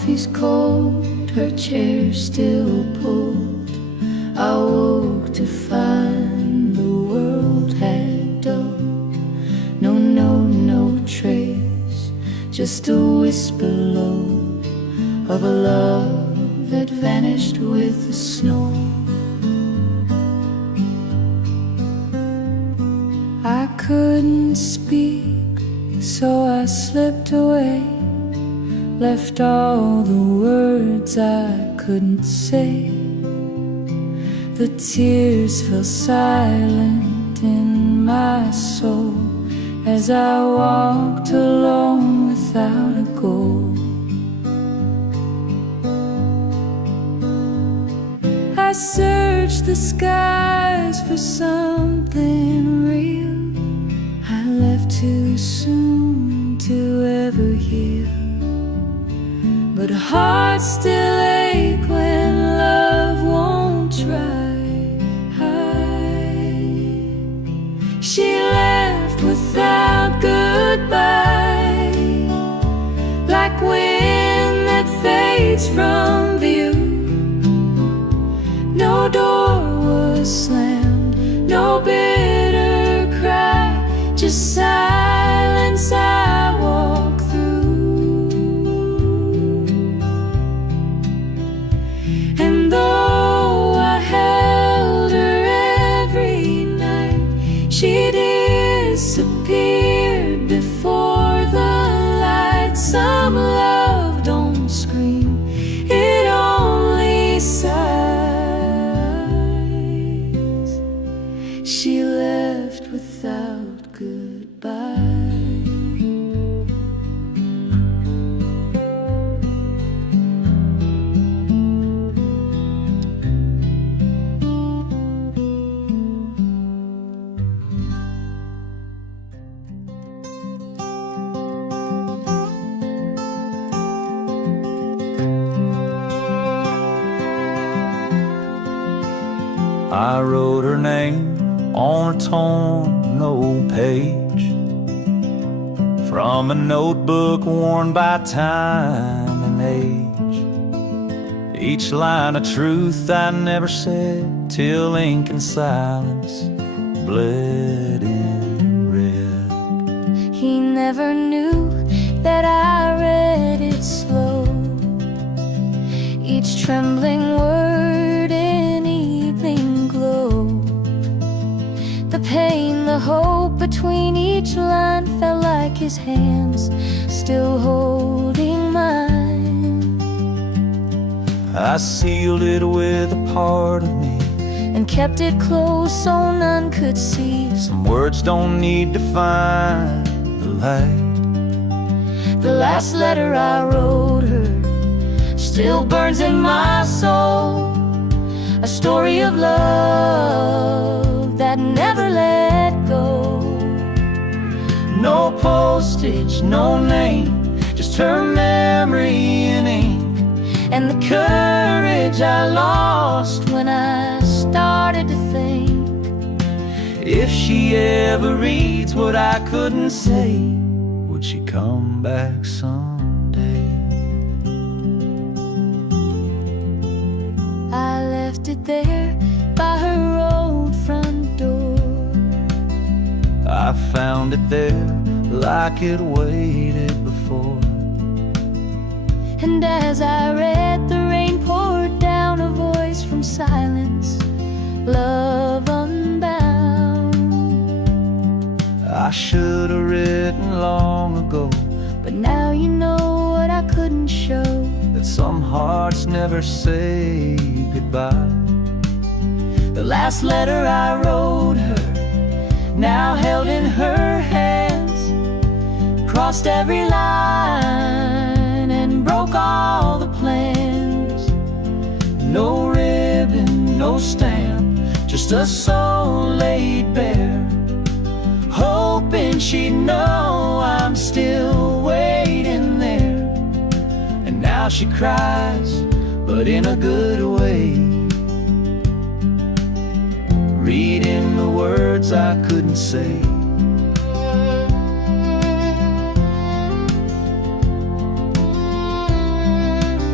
coffee's cold, her chair still pulled. I woke to find the world had dulled. No trace, just a whisper low of a love that vanished with the snow. I couldn't speak, so I slipped away, left all the words I couldn't say. The tears fell silent in my soul as I walked alone without a goal. I searched the skies for something real. I left too soon to ever heal, but hearts still ache when love won't try. She left without goodbye, like wind that fades from view. No door was slammed, no bitter cry, just silence I walk through. And though I held her every night, she disappeared before the light. Some love don't scream, it only sighs. She left without goodbye. I wrote her name on a torn old page from a notebook worn by time and age. Each line of truth I never said till ink and silence bled in red. He never knew that I read it slow, each trembling word in evening glow. The pain, the hope between each line felt like his hands still holding mine. I sealed it with a part of me and kept it close so none could see. Some words don't need to find the light. The last letter I wrote her still burns in my soul, a story of love that never let go. No postage, no name, just her memory in ink, and the courage I lost when I started to think, if she ever reads what I couldn't say, would she come back someday? I left it there by her old front door. I found it there like it waited before. And as I read, the rain poured down, a voice from silence, love unbound. I should have written long ago, but now you know what I couldn't show, that some hearts never say goodbye. The last letter I wrote her, now held in her hands, crossed every line and broke all the plans. No ribbon, no stamp, just a soul laid bare, hoping she'd know I'm still waiting there. And now she cries, but in a good way, reading the words I couldn't say.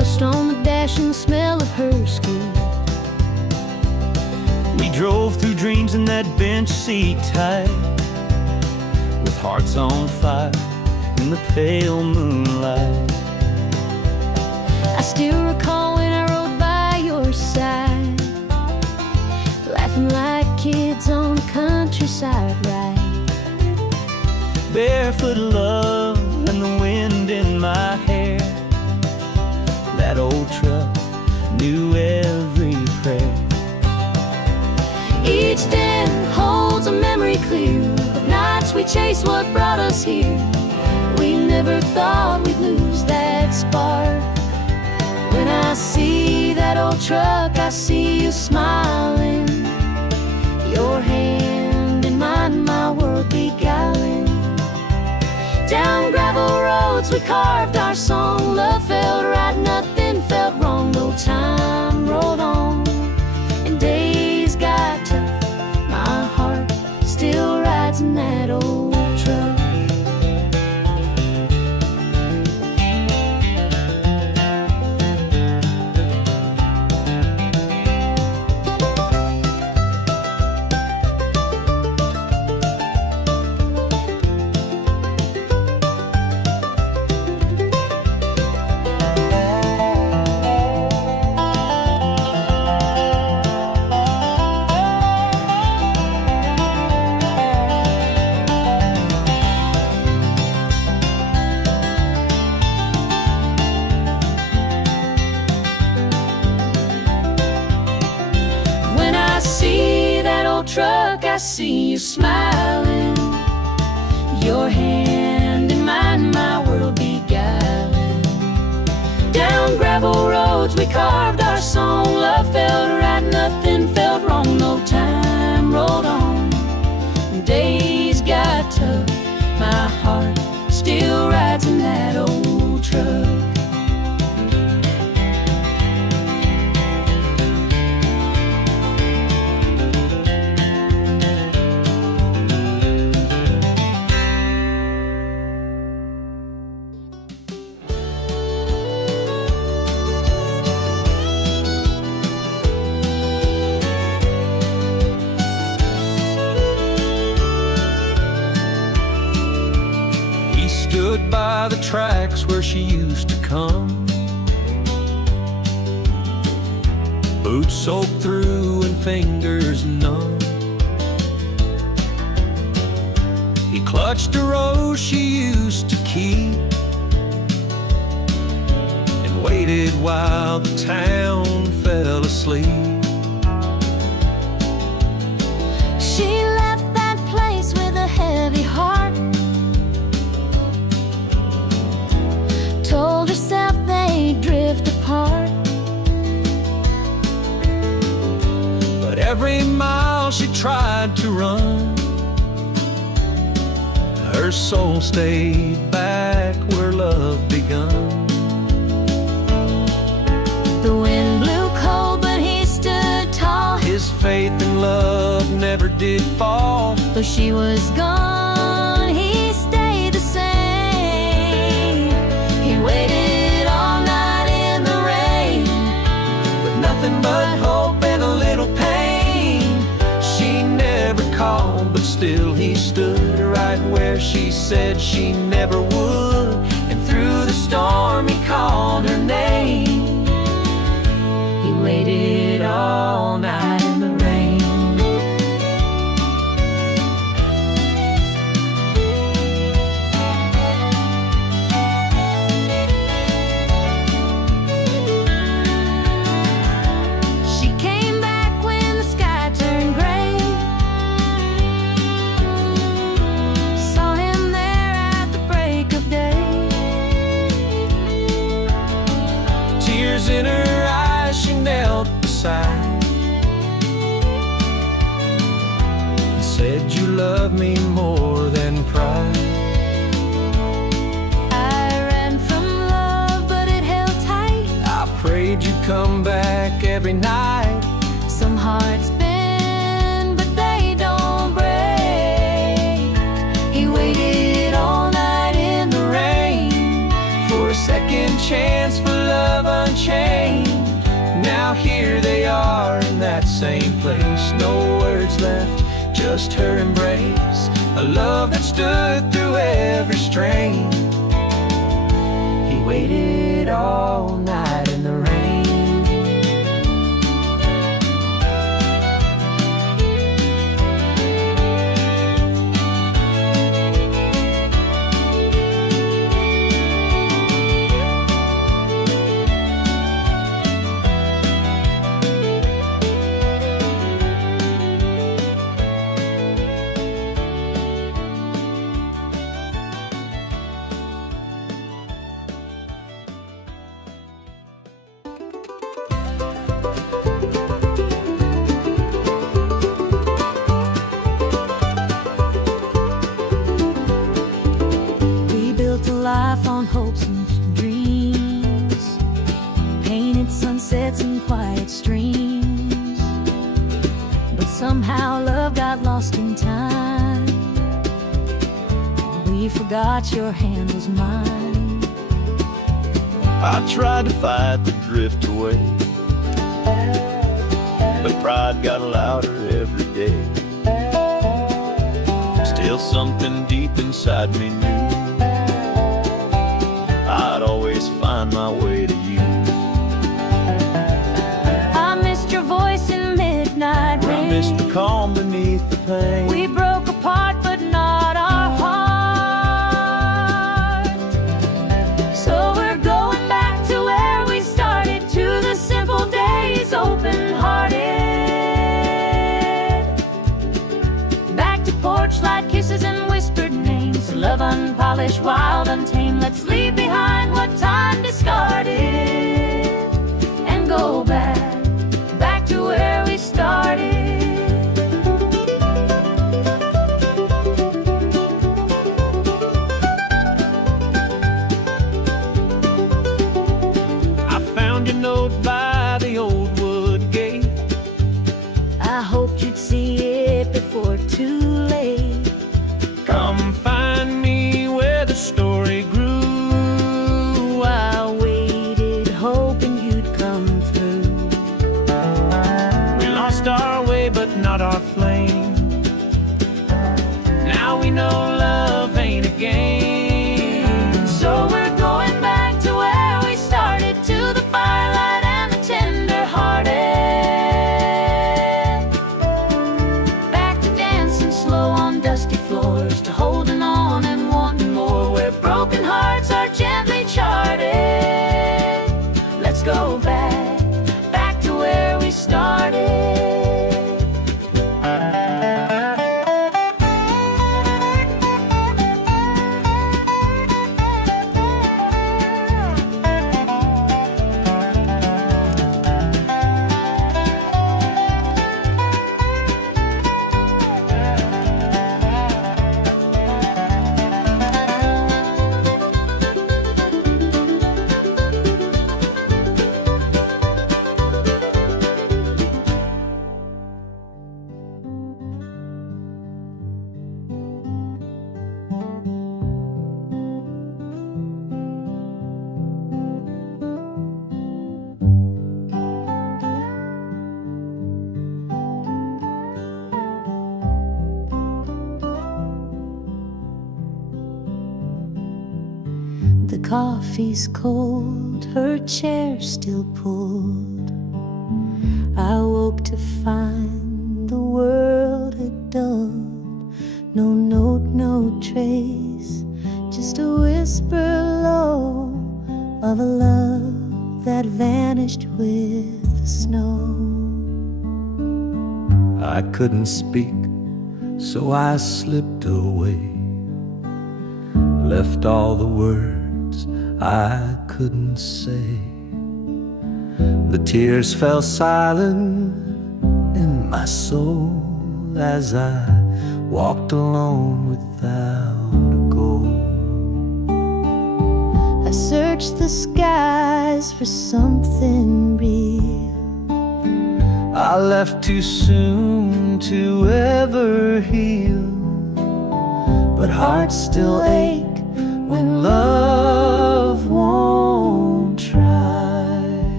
Dust on the dash and the smell of her skin. We drove through dreams in that bench seat tight, with hearts on fire in the pale moonlight. I still recall when I rode by your side, laughing like kids on the countryside ride. Barefoot love and the wind in my hair. That old truck knew every prayer. Each day holds a memory clear of nights we chased what brought us here. We never thought we'd lose that spark. When I see that old truck, I see you smiling, your hand in mine, my world beguiling. Down gravel roads we carved our song. Love felt right, nothing felt wrong. No time rolled on and days got tough. My heart still rides in that old truck. Truck, I see you smiling, your hand in mine, my world beguiling. Down gravel roads we carved our song. Love felt right, nothing felt wrong. No time rolled on, days got tough. My heart still rides in that old truck. Stood by the tracks where she used to come, boots soaked through and fingers numb. He clutched a rose she used to keep and waited while the town fell asleep. She left that place with a heavy heart, told herself they'd drift apart. But every mile she tried to run, her soul stayed back where love begun. The wind blew cold, but he stood tall. His faith in love never did fall. Though she was gone, he stayed the same. He waited all night in the rain, With nothing but hope and a little pain. She never called, but still he stood right where she said she never would. And through the storm he called her name. he waited all night in the rain. She came back when the sky turned gray, saw him there at the break of day. Tears in her eyes, she knelt beside and said, "You love me more than pride." I ran from love, but it held tight. I prayed you'd come back every night. Some hearts bend, but they don't break. He waited all night in the rain For a second chance for love unchained. Now here they are in that same place. No words left, just her embrace. A love that stood through every strain. He waited all night in the rain. Life on hopes and dreams, painted sunsets and quiet streams. But somehow love got lost in time. We forgot your hand was mine. I tried to fight the drift away, but pride got louder every day. Still something deep inside me knew I'd always find my way to you. I missed your voice in midnight rain. I missed the calm beneath the pain. We broke apart but not our heart. So we're going back to where we started, to the simple days, open-hearted. Back to porch light kisses and whispered names. Love unpolished, wild, untamed. Let's leave behind what time discarded and go back to where we started. I found your note by the old wood gate. I hoped you'd see it before too late. Come find me where the story grew. I waited, hoping you'd come through. We lost our way, but not our flame. Now we know love ain't a game. So we're going back to where we started, to the firelight and the tender-hearted. Back to dancing slow on dusty floors, to holding on and wanting more, where broken hearts are gently charted. Let's go back to where we started. The coffee's cold, her chair still pulled. I woke to find the world had dulled. No note, no trace, just a whisper low of a love that vanished with the snow. I couldn't speak, so I slipped away, left all the words I couldn't say. The tears fell silent in my soul as I walked alone without a goal. I searched the skies for something real. I left too soon to ever heal, but hearts still ache when love won't try.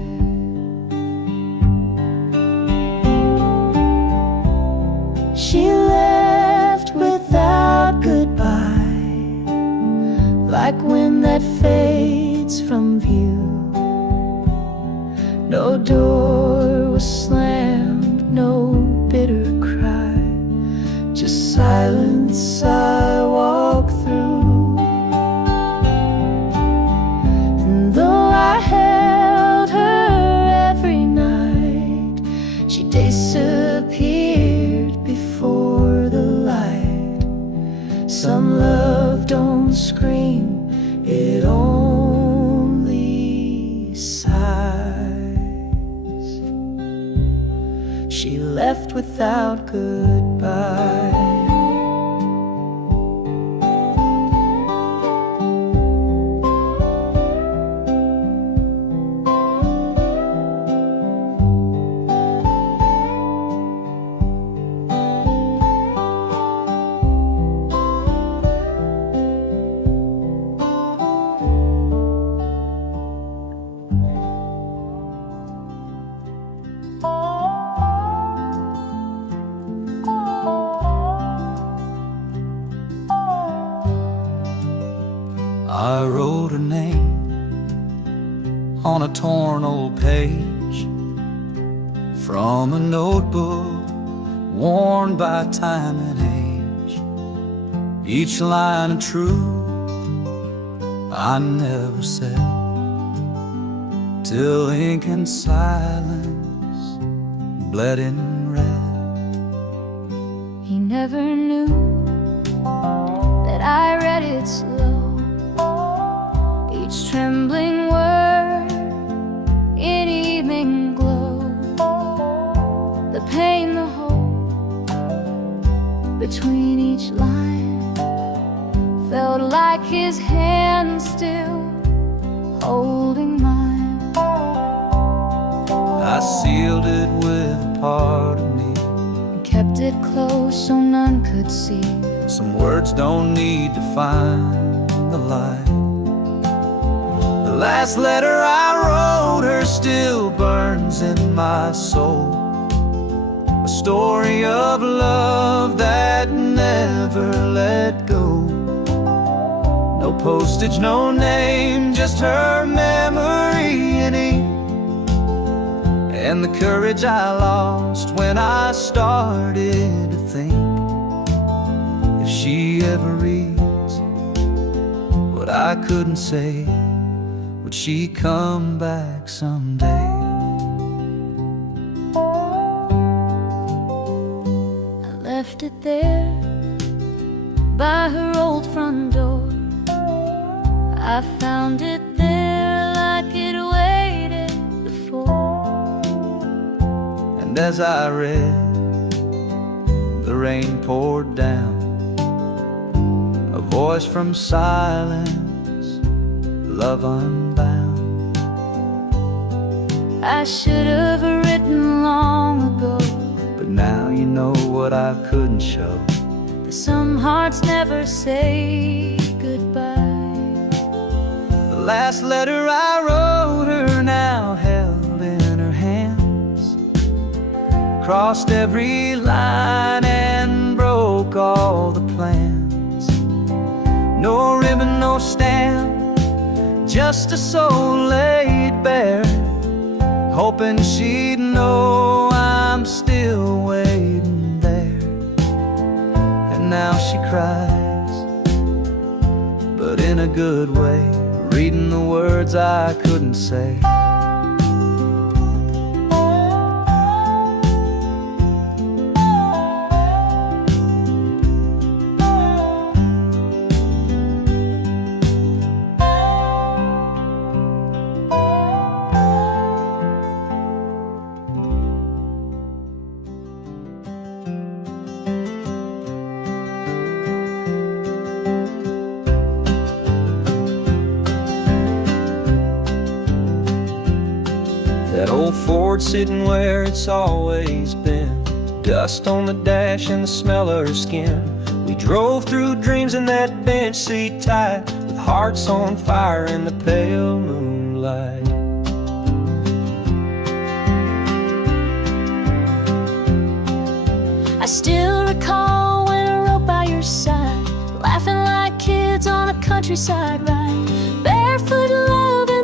streets from view. No door was slammed, no bitter cry, just silence I walk through. And though I held her every night, she disappeared before the light. Some love don't scream, it only sighs. She left without goodbye. I wrote her name on a torn old page from a notebook worn by time and age. Each line of truth I never said, till ink and silence bled in red. He never knew that I read it slow, each trembling word in evening glow. The pain, the hope between each line felt like his hand still holding mine. I sealed it with a part of me, And kept it close so none could see. some words don't need to find the light. The last letter I wrote her still burns in my soul, a story of love that never let go. No postage, no name, just her memory in ink, and the courage I lost when I started to think, if she ever reads what I couldn't say, would she come back someday? I left it there by her old front door. I found it there like it waited before. And as I read, the rain poured down, a voice from silence, love unbound. I should have written long ago, But now you know what I couldn't show. that some hearts never say goodbye. The last letter I wrote her now held in her hands, crossed every line and broke all the plans. No ribbon, no stamp, just a soul laid bare, hoping she'd know I'm still waiting there. And now she cries, but in a good way, reading the words I couldn't say. That old Ford sitting where it's always been, dust on the dash and the smell of her skin. We drove through dreams in that bench seat tight, with hearts on fire in the pale moonlight. I still recall when I rode by your side, laughing like kids on a countryside ride, barefoot love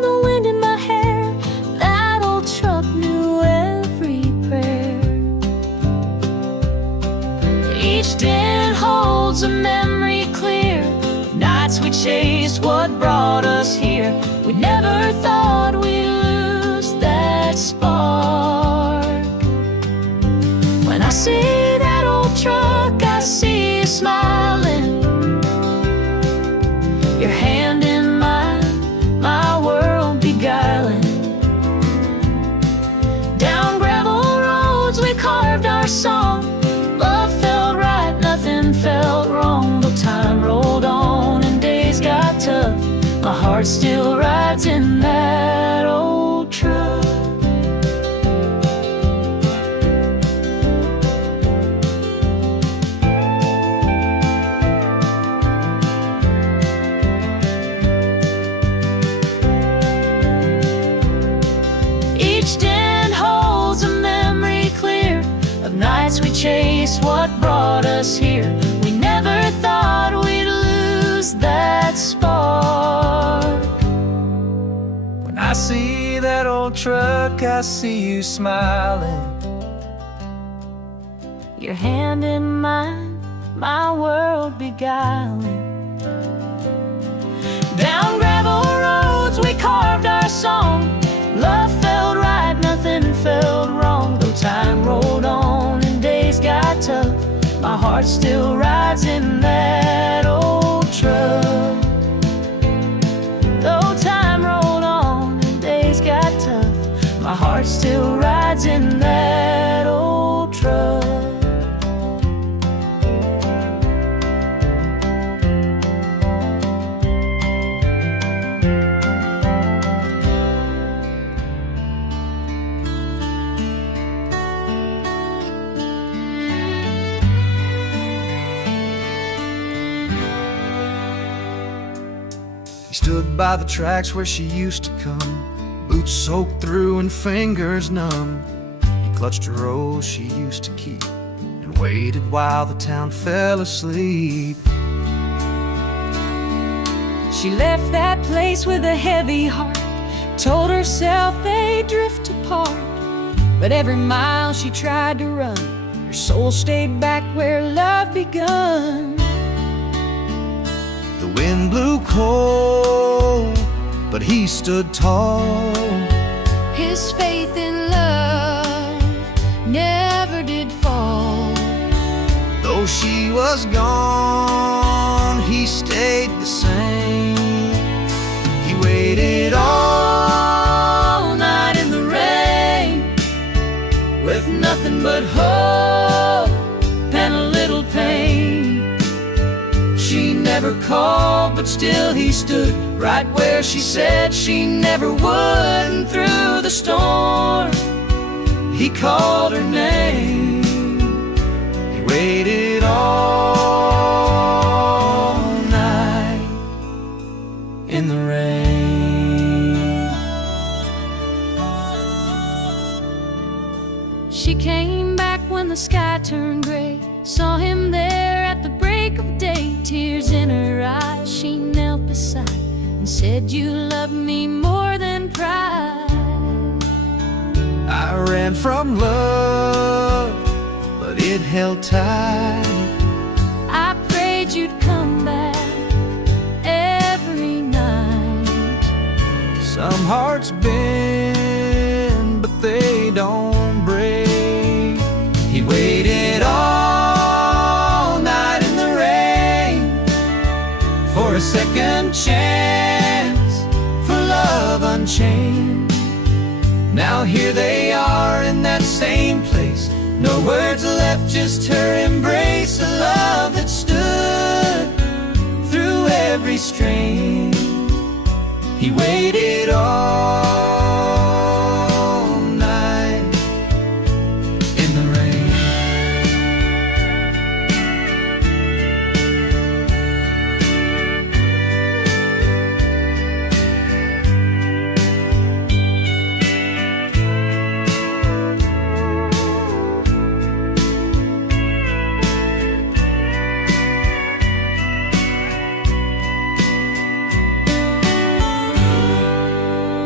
We never thought we'd lose that spark. When I see that old truck, I see you smiling, your hand in mine, my world beguiling. Down gravel roads we carved our song. Love felt right, nothing felt wrong. Though time rolled on and days got tough, my heart still rides in that old truck. Each den holds a memory clear of nights we chased what brought us here. We never thought we'd lose that spark. When I see that old truck, I see you smiling, Your hand in mine, my world beguiling. Down gravel roads we carved our song. Love felt right, nothing felt wrong. Though time rolled on and days got tough, my heart still rides in that old truck. Though time rolled on and days got tough, my heart still rides in that old truck. He stood by the tracks where she used to come, boots soaked through and fingers numb. He clutched a rose she used to keep and waited while the town fell asleep. She left that place with a heavy heart, told herself they'd drift apart. But every mile she tried to run, her soul stayed back where love begun. The wind blew cold, but he stood tall. His faith in love never did fall. Though she was gone, he stayed the same. He waited all night in the rain, With nothing but hope and a little pain. She never called, but still he stood right where she said she never would. And through the storm, he called her name. he waited all night In the rain, She came back when the sky turned gray, saw him there at the break of day. Tears in her eyes, she knelt beside and said, "You love me more than pride." I ran from love, but it held tight. I prayed you'd come back every night. Some hearts bend, but they don't break. He waited all night in the rain for a second chance, for love unchained. Now here they are in that same place, no words left, just her embrace. A love that stood through every strain. He waited all night in the rain.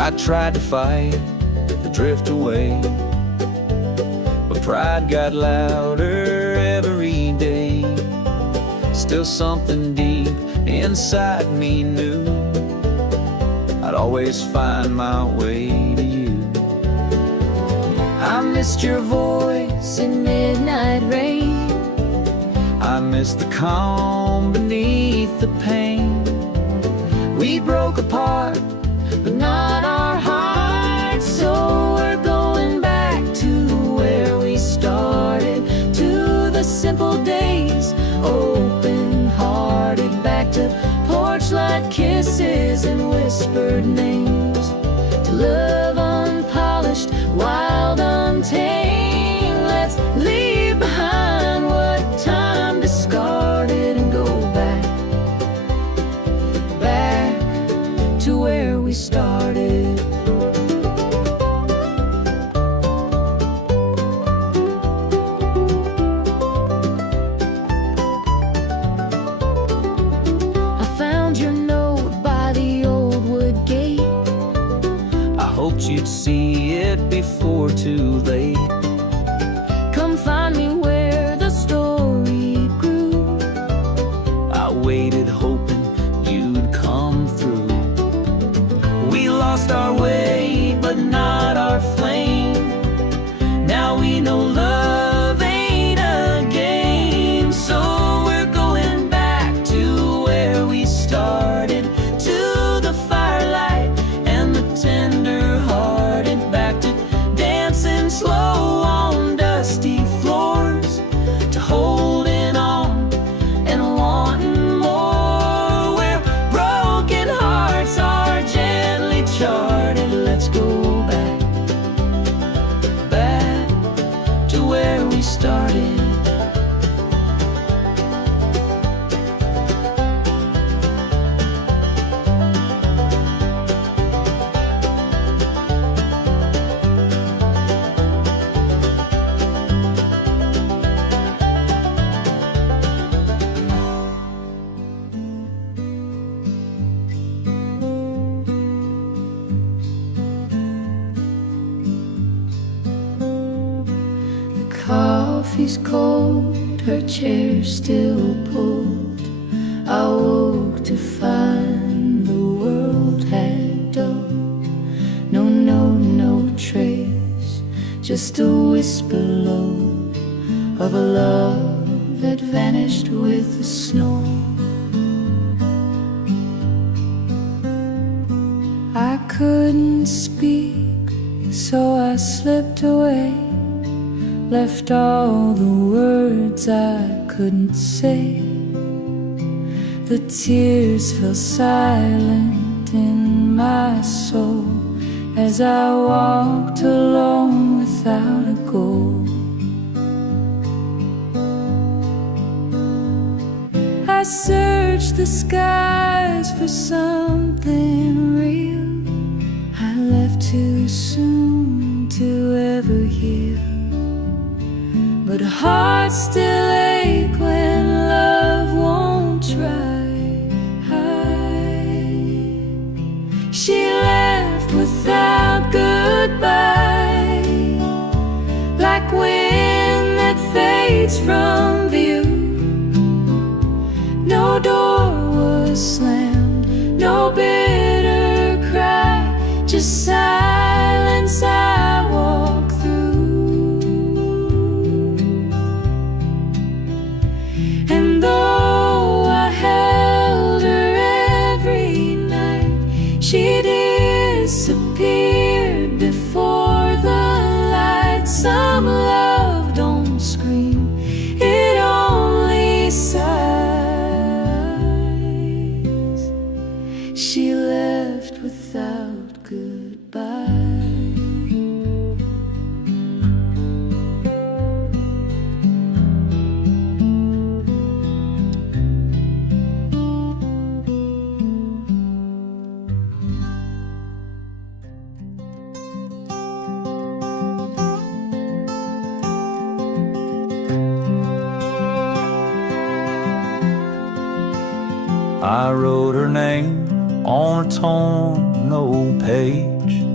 I tried to fight the drift away, but pride got louder every day. Still something deep inside me knew I'd always find my way to you. I missed your voice in midnight rain. I miss the calm beneath the pain. We broke apart, but not our hearts. So we're going back to where we started, to the simple days, open-hearted. Back to porch light kisses and whispered names, to love unpolished, wild, untamed. Let's leave behind what time discarded and go back to where we started. I found your note by the old wood gate. I hoped you'd see it before too late. Come find me where the story grew. I waited hoping you'd come through. We lost our way, but not our flame. Now we know love ain't a game. So we're going back to where we started, to the firelight and the tender-hearted. Back to dancing slow on dusty floors, to holding on and wanting more. Where broken hearts are gently charted. Let's go back to where we started. Coffee's cold, her chair still pulled. I woke to find the world had dulled. No note, no trace, just a whisper low of a love that vanished with the snow. I couldn't speak, so I slipped away, left all the words I couldn't say. The tears fell silent in my soul as I walked alone without a goal. I searched the skies for something real. I left too soon to ever heal, but hearts still ache when love won't try. She left without goodbye, like wind that fades from view. No door was slammed, no bitter cry, just silence I walk through. And though I held her every night, she disappeared before the light. Some love don't scream, it only sighs. She left without goodbye. I wrote her name on a torn old page.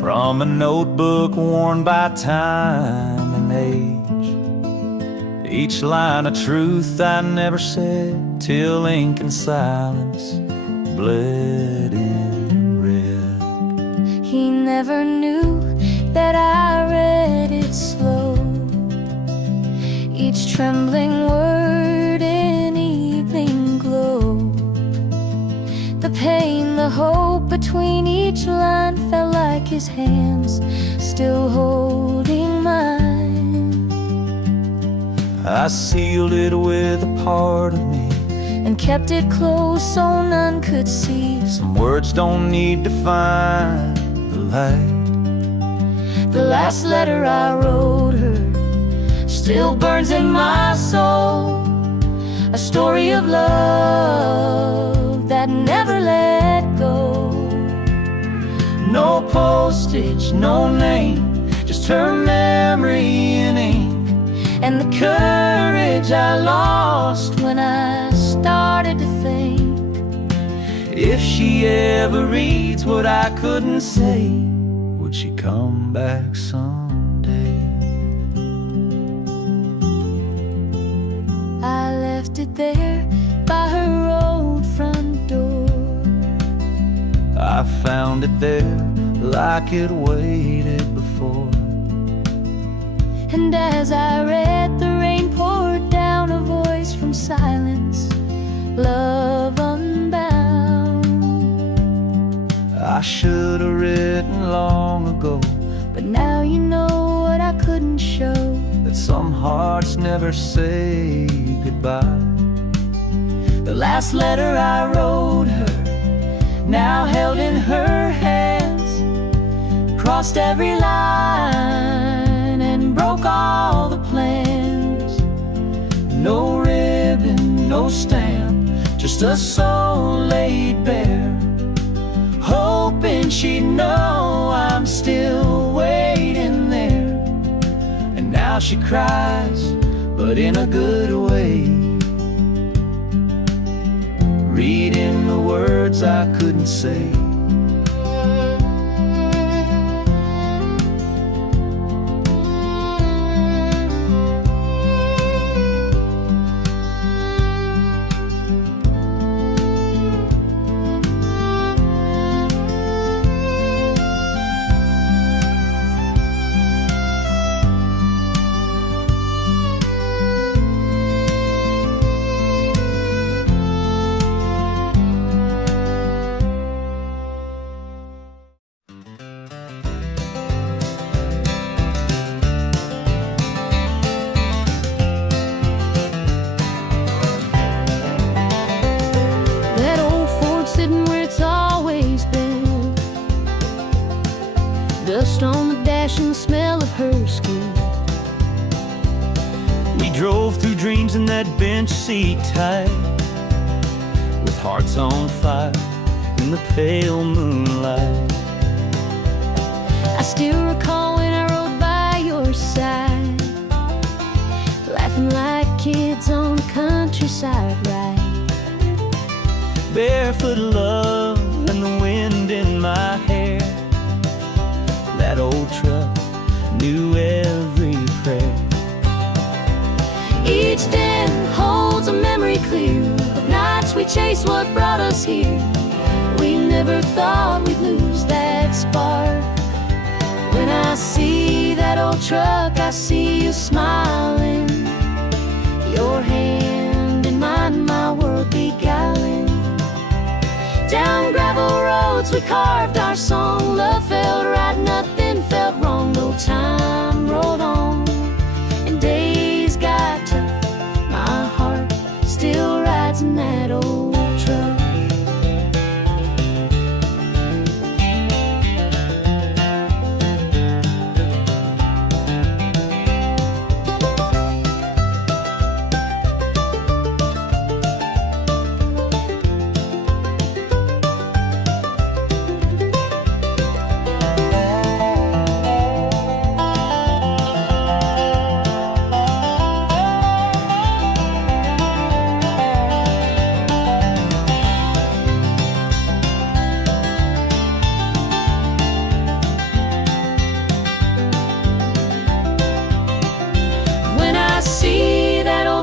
from a notebook worn by time and age. Each line a truth I never said, till ink and silence bled in red. He never knew that I read it slow, each trembling word in evening glow. The pain, the hope between each line felt like his hands still holding mine. I sealed it with a part of me and kept it close so none could see. Some words don't need to find the light. The last letter I wrote her still burns in my soul, a story of love that never let go. No postage, no name, just her memory in ink, and the courage I lost when I started to think. If she ever reads what I couldn't say, would she come back someday? I left it there by her old front door. I found it there like it waited before. And as I read, the rain poured down, a voice from silence, love unbound. I should have written long ago, but now you know what I couldn't show, that some hearts never say goodbye. the last letter I wrote her, now held in her hands, crossed every line and broke all the plans. No ribbon, no stamp, just a soul laid bare, hoping she'd know I'm still waiting there. And now she cries, but in a good way, reading the words I couldn't say. Dust on the dash and the smell of her skin. We drove through dreams in that bench seat tight, with hearts on fire in the pale moonlight. I still recall when I rode by your side, laughing like kids on the countryside ride. Barefoot love and the wind in my hair. That old truck knew every prayer. Each den holds a memory clear of nights we chased what brought us here. We never thought we'd lose that spark. When I see that old truck, I see you smiling, your hand in mine, my world beguiling. Down gravel roads we carved our song. Love felt right, nothing felt wrong. No time rolled on and days got tough. My heart still rides in that old truck.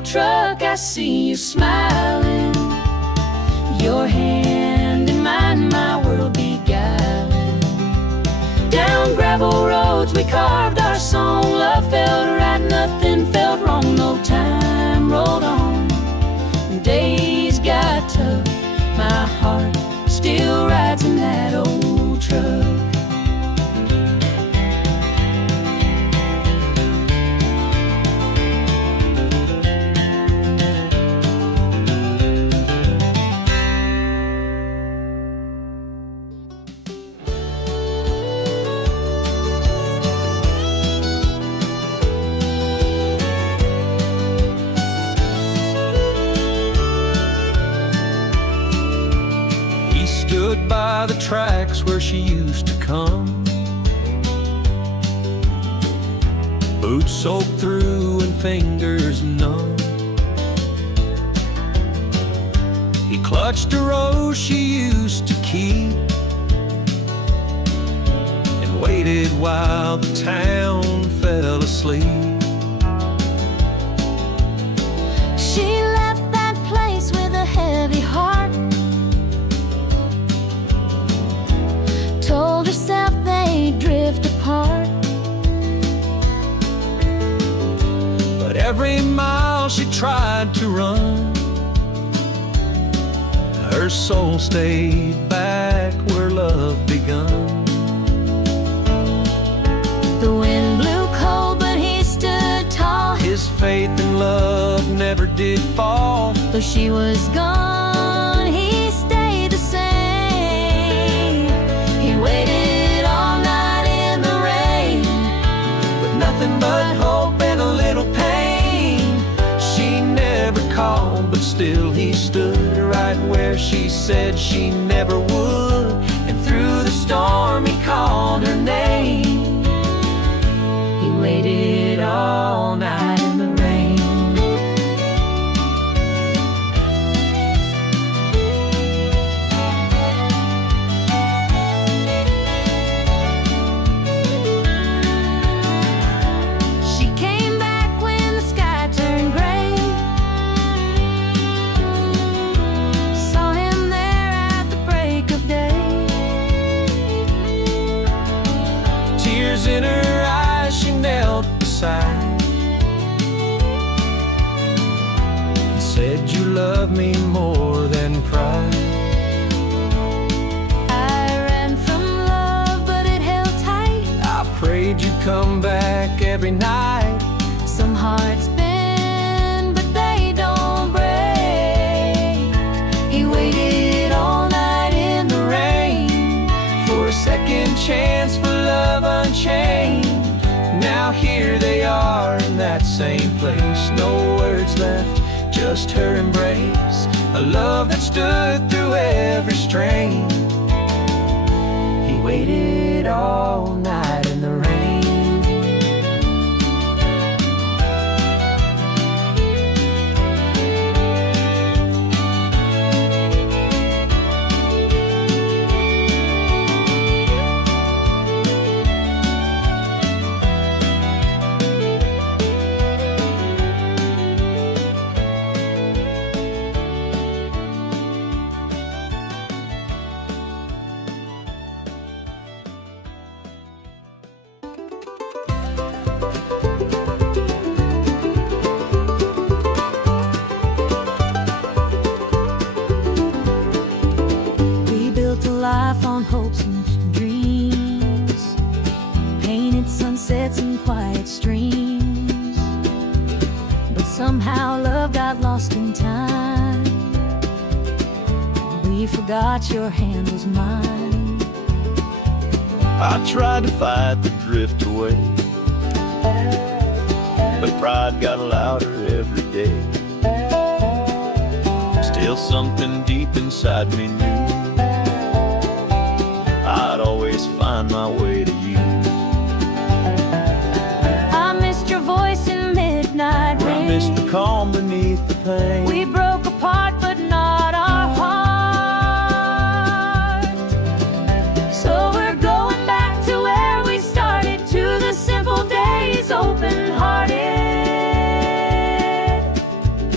truck, I see you smiling, your hand in mine, my world beguiling. Down gravel roads we carved our song, love felt right, nothing felt wrong, no time rolled on. Days got tough, my heart still rides in that old truck. Stood by the tracks where she used to come, boots soaked through and fingers numb. He clutched a rose she used to keep and waited while the town fell asleep. She left that place with a heavy heart, told herself they'd drift apart. But every mile she tried to run, her soul stayed back where love begun. The wind blew cold, but he stood tall. His faith in love never did fall. Though she was gone, he stayed the same. He waited all night in the rain, With nothing but hope and a little pain. She never called, but still he stood right where she said she never would. And through the storm he called her name. He waited all night in the rain. she came back when the sky turned gray. Saw him there at the break of day. Tears in her eyes, she knelt beside and said, "You love me more than pride." I ran from love, but it held tight. I prayed you'd come back every night. Some hearts bend, but they don't break. He waited all night in the rain For a second chance for love unchained. Now here they are in that same place. No words left, just her embrace. A love that stood through every strain. He waited all night in the rain. We built a life on hopes and dreams, painted sunsets and quiet streams. But somehow love got lost in time. We forgot your hand was mine. I tried to fight the drift away, but pride got louder every day. Still something deep inside me knew I'd always find my way to you. I missed your voice in midnight rain. I missed the calm beneath the pain. We broke apart, but not our heart. So we're going back to where we started, to the simple days, open-hearted.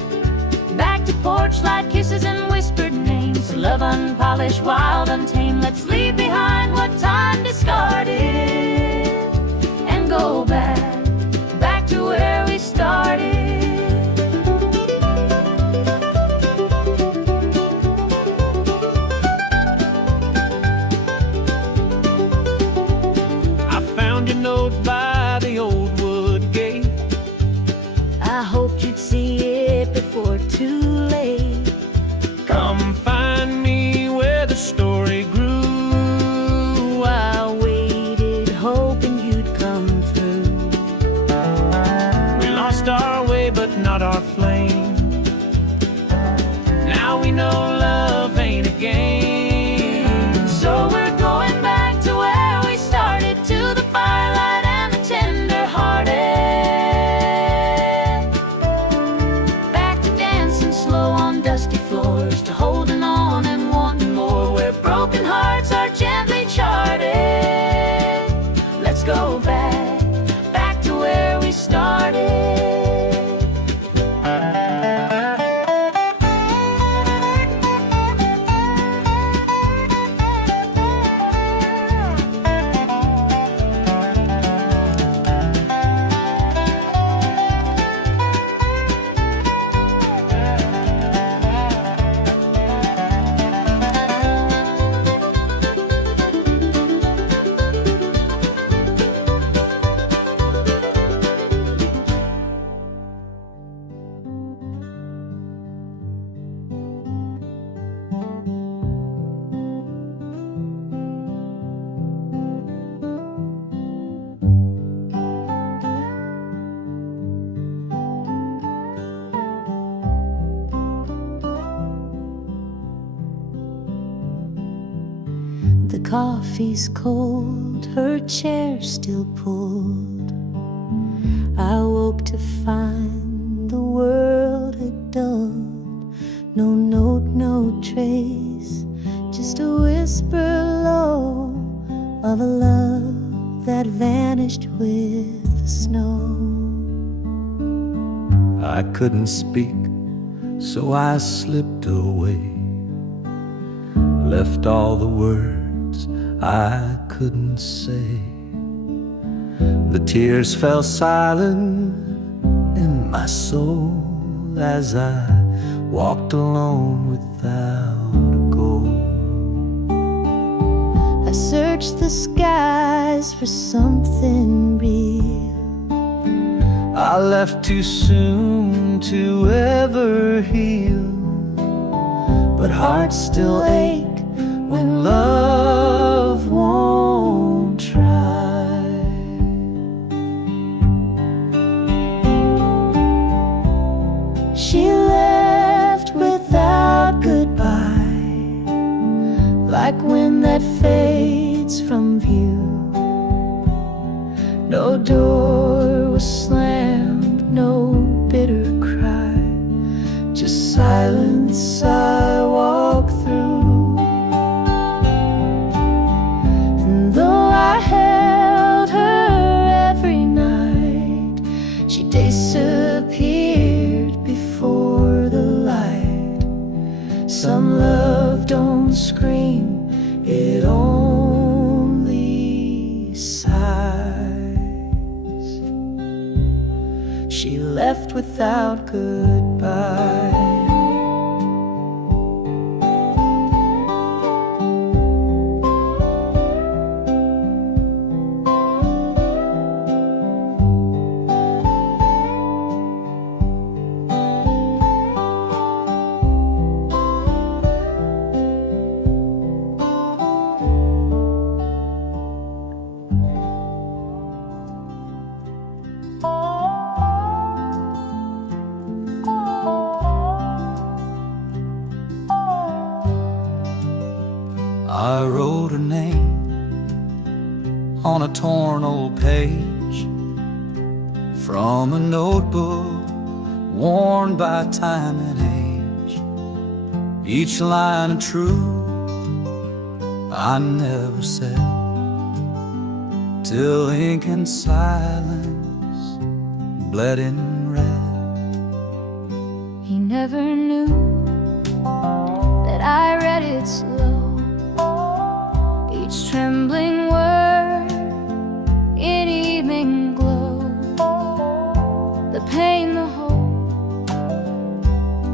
childish, wild, untamed. Let's leave behind what time discarded and go back to where we started. I found your note by the old wood gate. I hoped you'd see it before too late. Come find me where the story grew. I waited, hoping you'd come through. We lost our way, but not our flame. Now we know love ain't a game. So we're going back to where we started, to the firelight and the tender-hearted. Back to dancing slow on dusty floors, to holding on and wanting more, where broken hearts are gently charted. Let's go back to where we started. The coffee's cold, her chair still pulled. I woke to find the world had dulled. No note, no trace, just a whisper low of a love that vanished with the snow. I couldn't speak, so I slipped away, left all the words I couldn't say. The tears fell silent in my soul as I walked alone without a goal. I searched the skies for something real. I left too soon to ever heal, but hearts still ache when love won't try. She left without goodbye, like wind that fades from view. No door was slammed, no bitter cry, just silence I walk through. And though I held her every night, she disappeared before the light. Some love don't scream, it only sighs. She left without goodbye. I wrote her name on a torn old page from a notebook worn by time and age. Each line a truth I never said, till ink and silence bled in red. He never knew that I read it slow,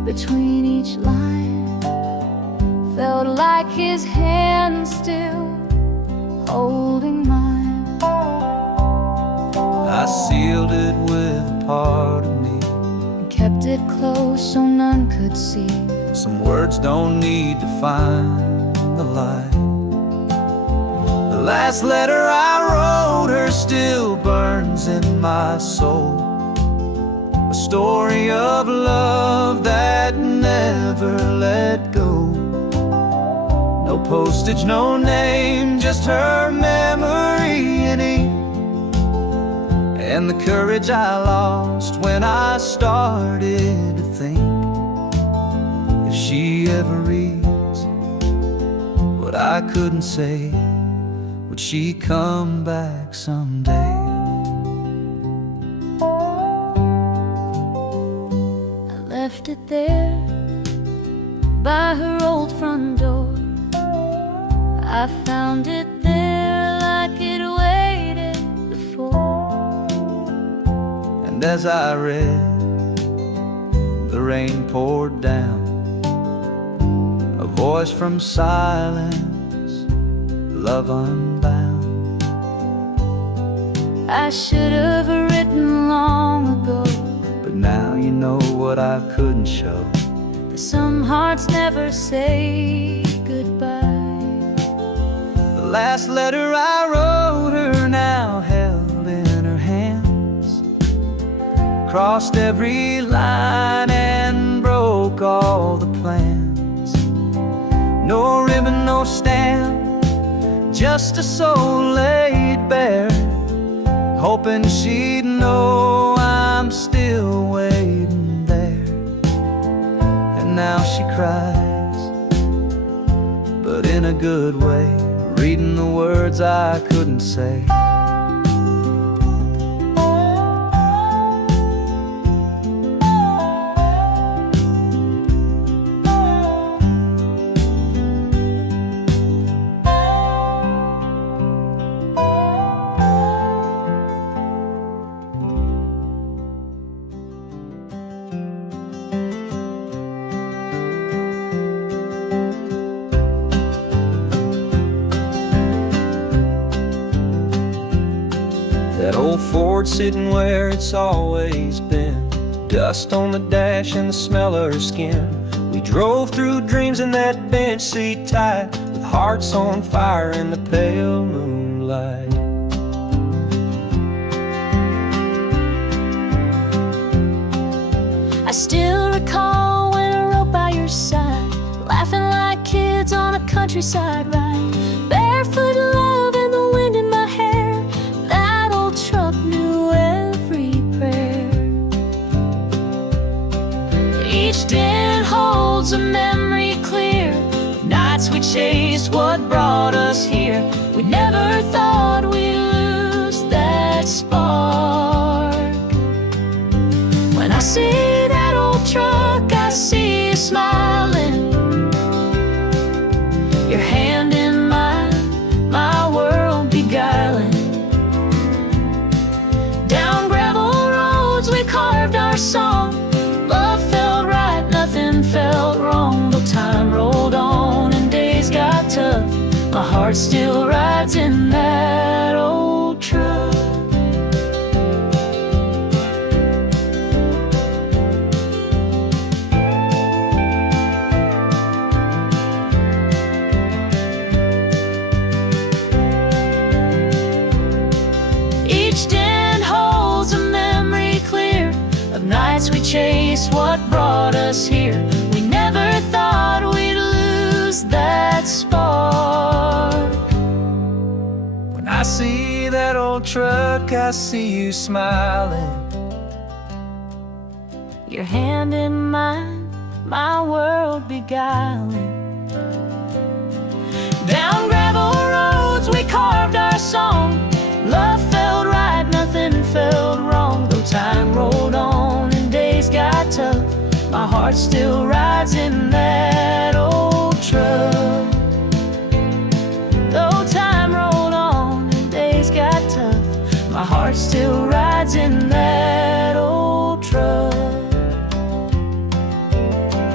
between each line. Felt like his hand still holding mine. I sealed it with a part of me, And kept it close so none could see. some words don't need to find the light. The last letter I wrote her still burns in my soul, a story of love that never let go. No postage, no name, just her memory in ink, and the courage I lost when I started to think, if she ever reads what I couldn't say, would she come back someday? I left it there by her old front door. I found it there like it waited before. And as I read, the rain poured down, a voice from silence, love unbound. I should have written long ago, But now you know what I couldn't show. that some hearts never say goodbye. The last letter I wrote her now held in her hands, crossed every line and broke all the plans. No ribbon, no stamp, just a soul laid bare, hoping she'd know I'm still waiting there. And now she cries, but in a good way, reading the words I couldn't say. That old Ford sitting where it's always been, dust on the dash and the smell of her skin. We drove through dreams in that bench seat tight, with hearts on fire in the pale moonlight. I still recall when I rode by your side, laughing like kids on a countryside ride. Barefoot love and the wind in my hair, that old truck knew every prayer. Each dent holds a memory clear, nights we chased what brought us here. We never thought we'd lose that spark. When I see that old truck, I see you smiling, your hand in mine, my world beguiling. Down gravel roads we carved our song, love felt right, nothing felt wrong. Though time rolled on and days got tough, my heart still rides in that old truck. Nights we chased what brought us here. We never thought we'd lose that spark. When I see that old truck, I see you smiling, your hand in mine, my world beguiling. Down gravel roads we carved our song, love felt right, nothing felt wrong. Though time rolled on and days got tough, my heart still rides in that old truck. Though time rolled on and days got tough, my heart still rides in that old truck.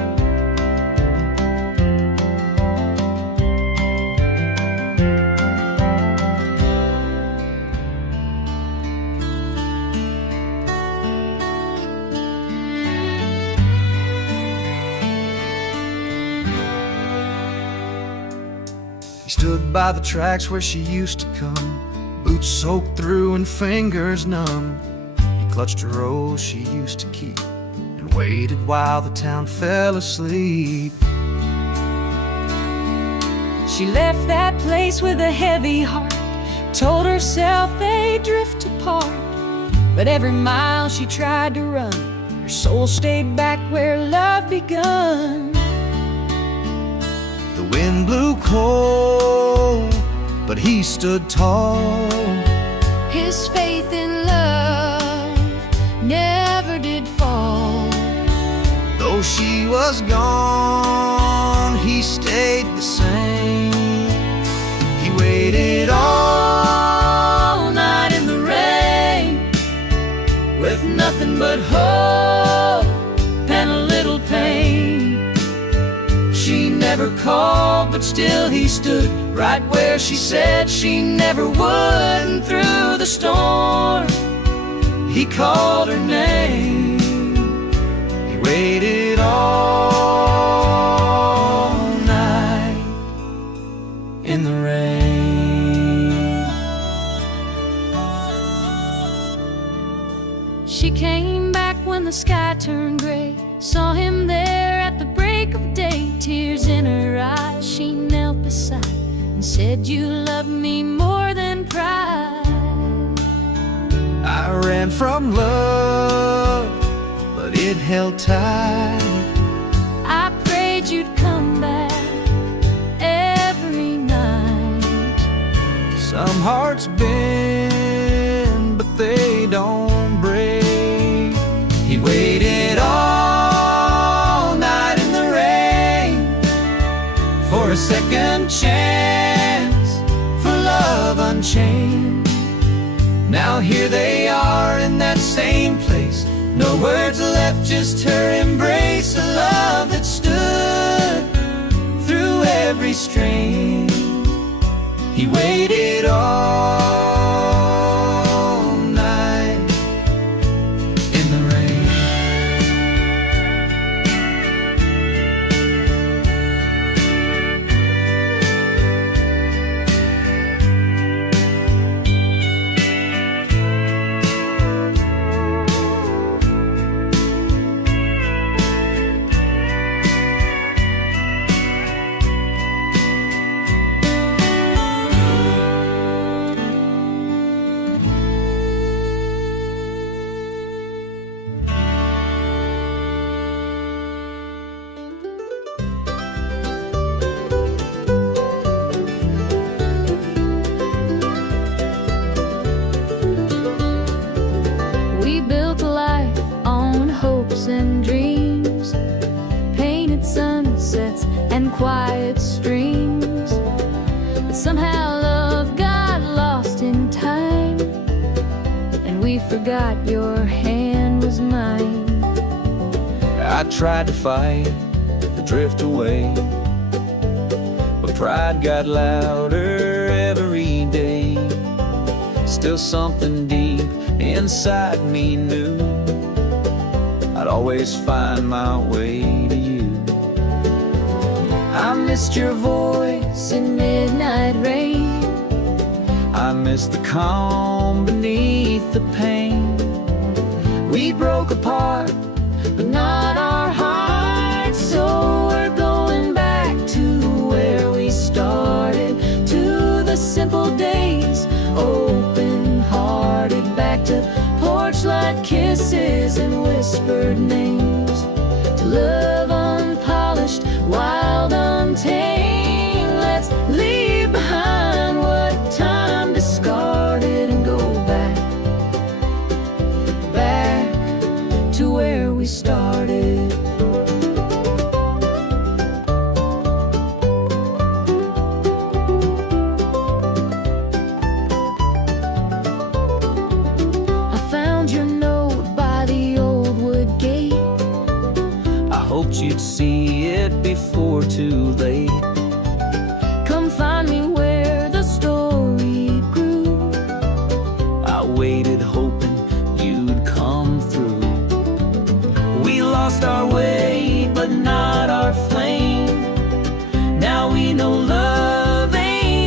stood by the tracks where she used to come, boots soaked through and fingers numb. He clutched a rose she used to keep and waited while the town fell asleep. She left that place with a heavy heart, told herself they'd drift apart. But every mile she tried to run, her soul stayed back where love begun. The wind blew cold, but he stood tall. His faith in love never did fall. Though she was gone, he stayed the same. He waited all night in the rain, with nothing but hope and a little pain. She never called, but still he stood right where she said she never would. And through the storm, he called her name. he waited all night In the rain. She came back when the sky turned gray, saw him there at the break of day. Tears in her eyes, she knelt beside and said, "You love me more than pride." I ran from love, but it held tight. I prayed you'd come back every night. Some hearts bend, but they don't break. He waited all night in the rain for a second chance, for love unchained. Now here they are in that same place, no words left, just her embrace. A love that stood through every strain. He waited all night in the rain. We built a life on hopes and dreams, painted sunsets and quiet streams. But somehow love got lost in time, and we forgot your hand was mine. I tried to fight the drift away, but pride got louder every day. Still something deep inside me knew I'd always find my way to you. I missed your voice in midnight rain. I miss the calm beneath the pain. We broke apart, but not our hearts. So we're going back to where we started, to the simple days, open-hearted, back to porch light kisses and whispered names, to love unpolished, wild, untamed. Let's leave behind what time discarded and go back to where we started. I found your note by the old wood gate. I hoped you'd see it before too late. Come find me where the story grew. I waited hoping you'd come through. We lost our way, but not our flame. Now we know love ain't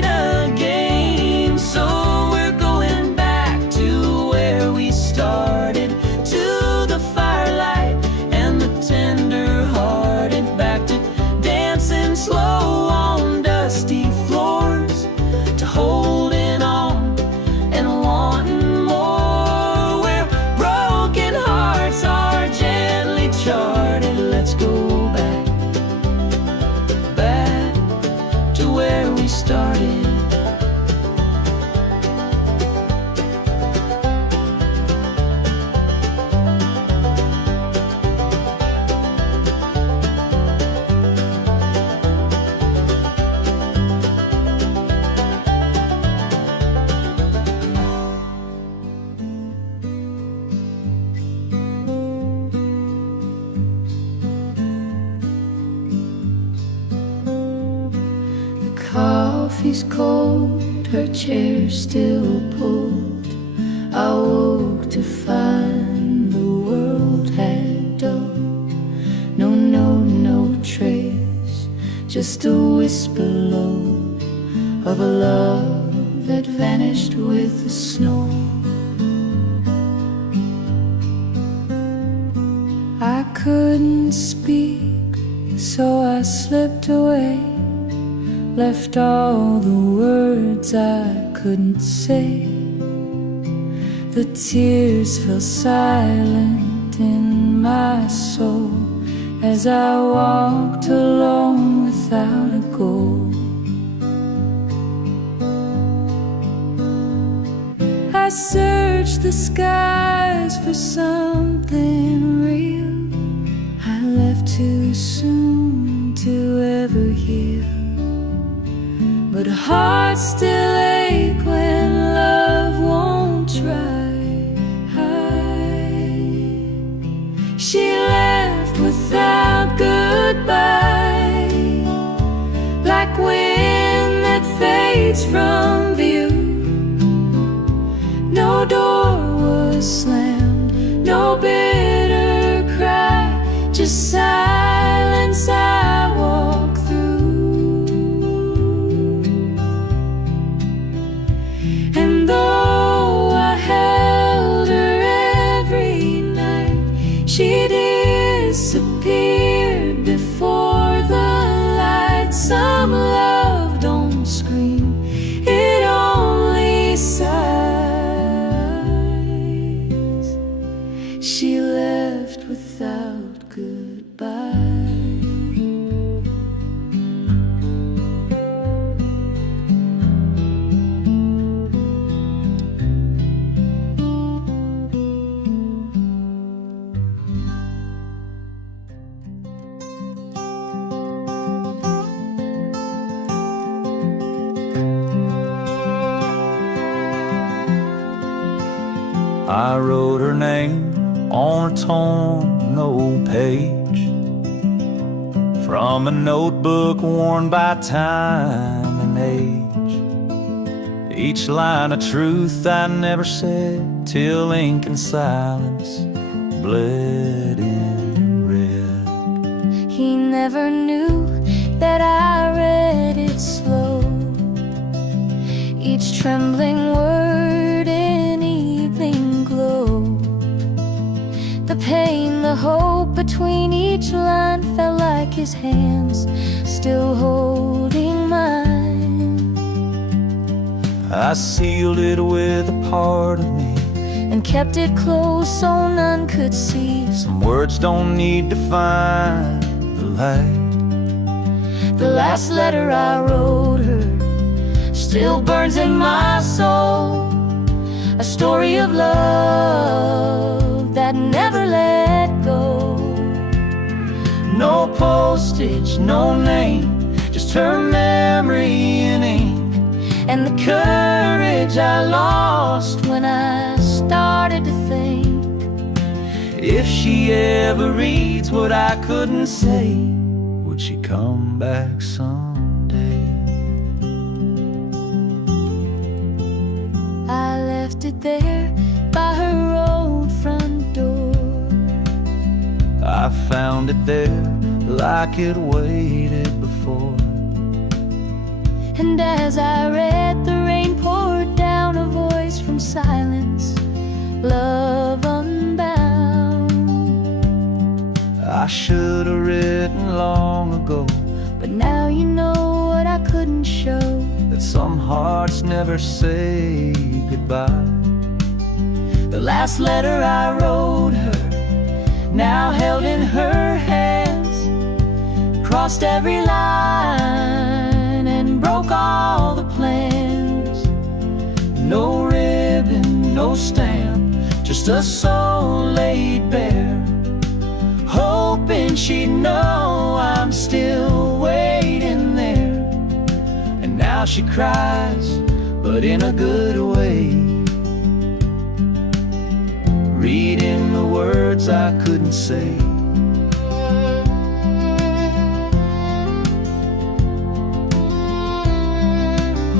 coffee's cold, her chair still pulled. I woke to find the world had dulled. No trace, just a whisper low of a love that vanished with the snow. I couldn't speak, so I slipped away, left all the words I couldn't say. The tears fell silent in my soul as I walked alone without a goal. I searched the skies for something real. I left too soon to ever heal, but hearts still ache when love won't try. She left without goodbye, like wind that fades from view. No door was slammed, no bitter cry, just silence I walk through. And though I held her every night, she disappeared before the light. Some love don't scream, it only sighs. She left without goodbye. I wrote her name on a torn old page from a notebook worn by time and age. Each line of truth I never said till ink and silence bled in red. He never knew that I read it slow, each trembling word in evening glow. The pain, the hope between each line felt like his hands still holding mine. I sealed it with a part of me and kept it close so none could see. Some words don't need to find the light. The last letter I wrote her still burns in my soul, a story of love that never let go. No postage, no name, just her memory in ink, and the courage I lost when I started to think. If she ever reads what I couldn't say, would she come back someday? I left it there by her old front door. I found it there like it waited before. And as I read, the rain poured down, a voice from silence, love unbound. I should have written long ago, but now you know what I couldn't show, that some hearts never say goodbye. The last letter I wrote her, now held in her hands, crossed every line and broke all the plans. No ribbon, no stamp, just a soul laid bare, hoping she'd know I'm still waiting there. And now she cries, but in a good way, reading the words I couldn't say.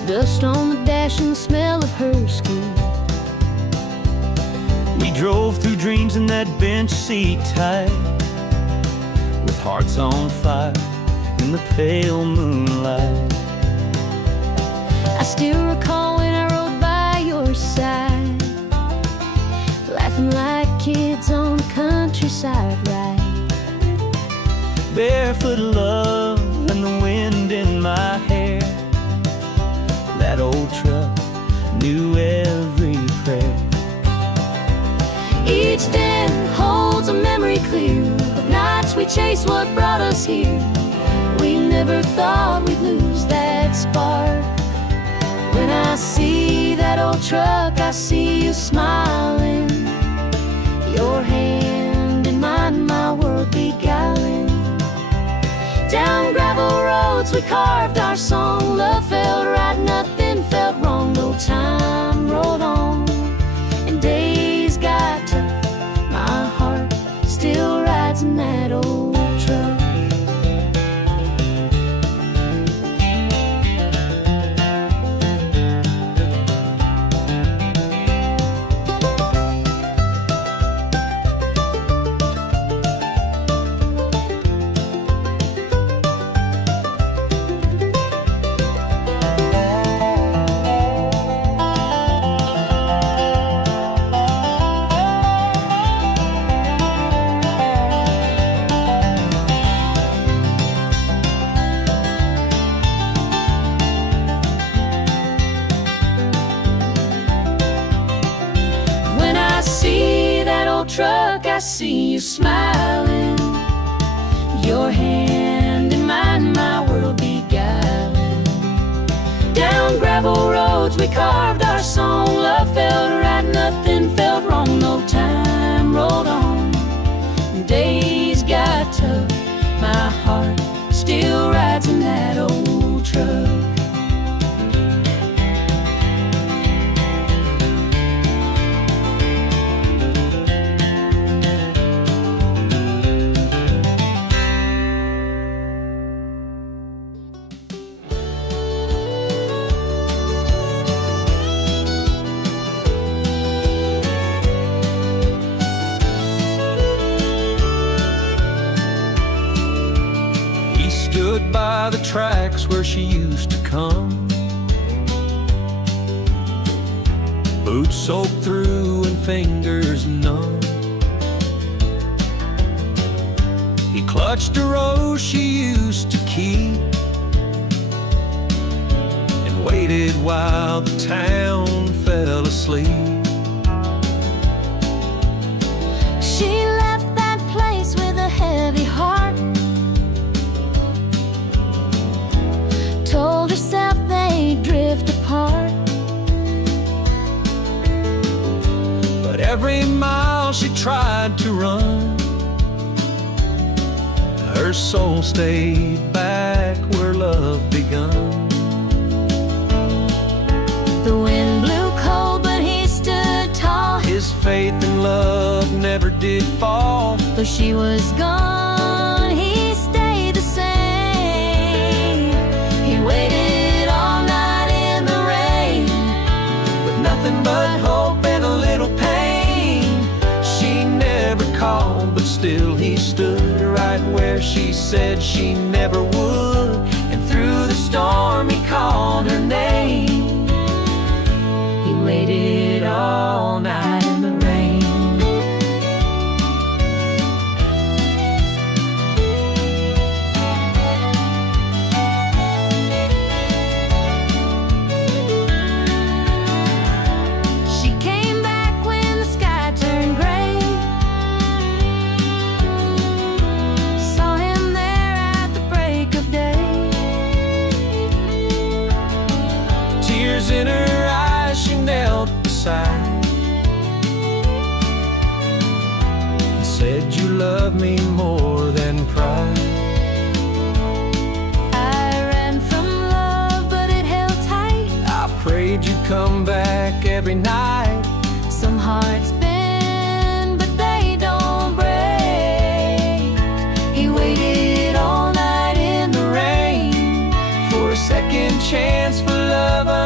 dust on the dash and the smell of her skin. We drove through dreams in that bench seat tight, with hearts on fire in the pale moonlight. I still recall when I rode by your side, laughing like kids on the countryside ride. Barefoot love and the wind in my hair. That old truck knew every prayer. Each den holds a memory clear of nights we chased what brought us here. We never thought we'd lose that spark. When I see that old truck, I see you smiling, your hand in mine, my world beguiling. Down gravel roads we carved our song. Love felt right, nothing felt wrong. No time rolled on and days got tough. My heart still rides in that old truck. Truck, I see you smiling, your hand in mine, my world beguiling. Down gravel roads we carved our song. Love felt right, nothing felt wrong. No time rolled on, days got tough. My heart still rides in that old truck. Stood by the tracks where she used to come, boots soaked through and fingers numb. He clutched a rose she used to keep and waited while the town fell asleep. She left that place with a heavy heart, told herself they'd drift apart. But every mile she tried to run, her soul stayed back where love begun. The wind blew cold, but he stood tall. His faith in love never did fall. Though she was gone, he stayed the same. He waited all night in the rain, With nothing but hope and a little pain. She never called, but still he stood right where she said she never would. And through the storm he called her name. he waited all night in the rain. She came back when the sky turned gray, saw him there at the break of day. Tears in her eyes, she knelt beside and said, "You love me more than pride." I ran from love, but it held tight. I prayed you'd come back every night. Some hearts bend, but they don't break. He waited all night in the rain For a second chance, for love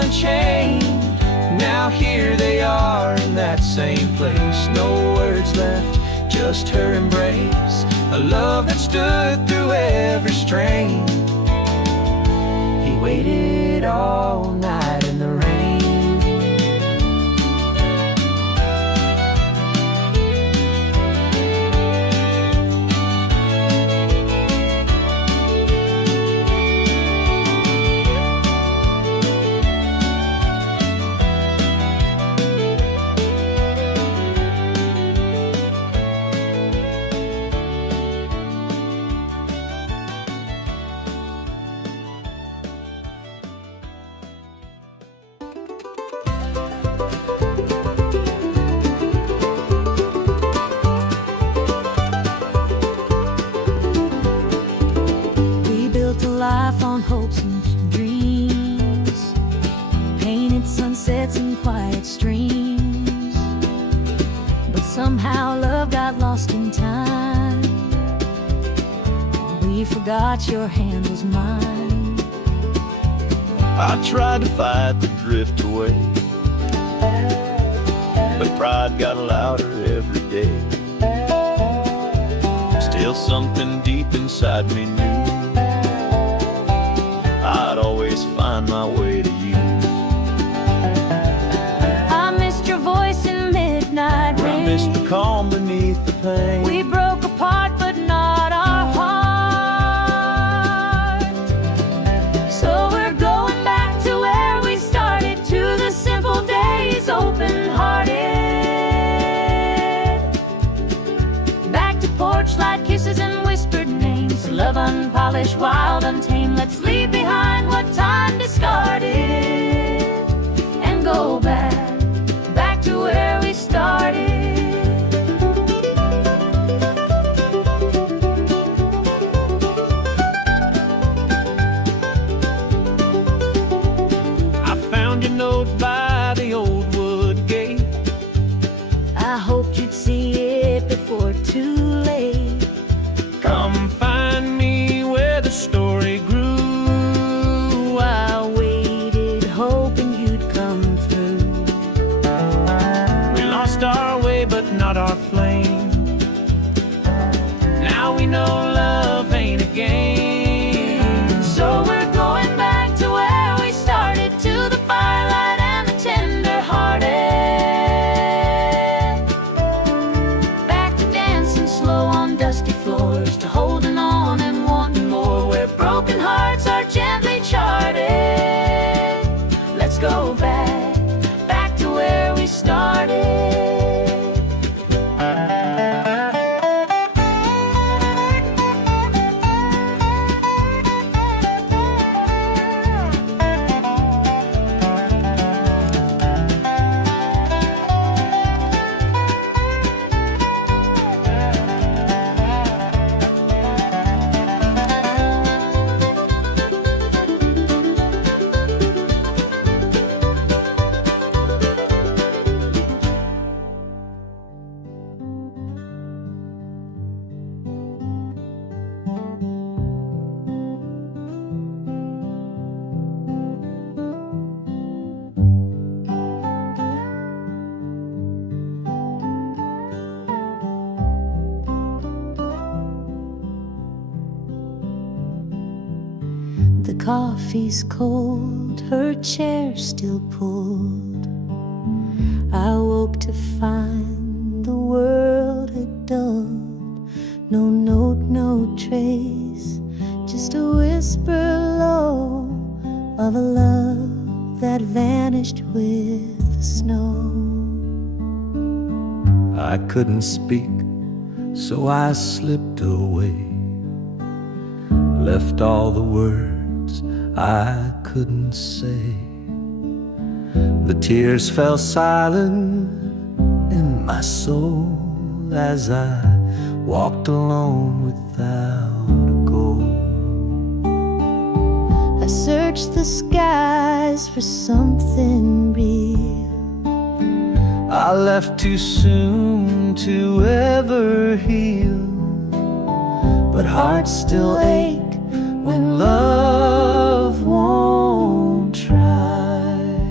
unchained. Now here they are in that same place. No words left, just her embrace. A love that stood through every strain. He waited all night in the rain. We built a life on hopes and dreams, painted sunsets and quiet streams. But somehow love got lost in time. We forgot your hand was mine. I tried to fight the drift away, but pride got louder every day. Still something deep inside me knew I'd always find my way to you. I missed your voice in midnight rain. I missed the calm beneath the pain. We broke apart, but not our heart. So we're going back to where we started, to the simple days, open-hearted. Back to porch light kisses and whispered names. Love unpolished, wild, untamed. Let's leave behind what time discarded and go back to where we started. I found your note by the old wood gate. I hoped you'd see it before too late. Come find me where the story grew. I waited, hoping you'd come through. We lost our way, but not our flame. Now we know love ain't a game. So we're going back to where we started, to the firelight and the tender-hearted. Back to dancing slow on dusty floors, to holding on and wanting more, where broken hearts are gently charted. Let's go back to where we started. The coffee's cold, her chair still pulled. I woke to find the world had dulled. No note, no trace, just a whisper low of a love that vanished with the snow. I couldn't speak, so I slipped away, left all the words I couldn't say. The tears fell silent in my soul as I walked alone without a goal. I searched the skies for something real. I left too soon to ever heal, but hearts still ache when love won't try.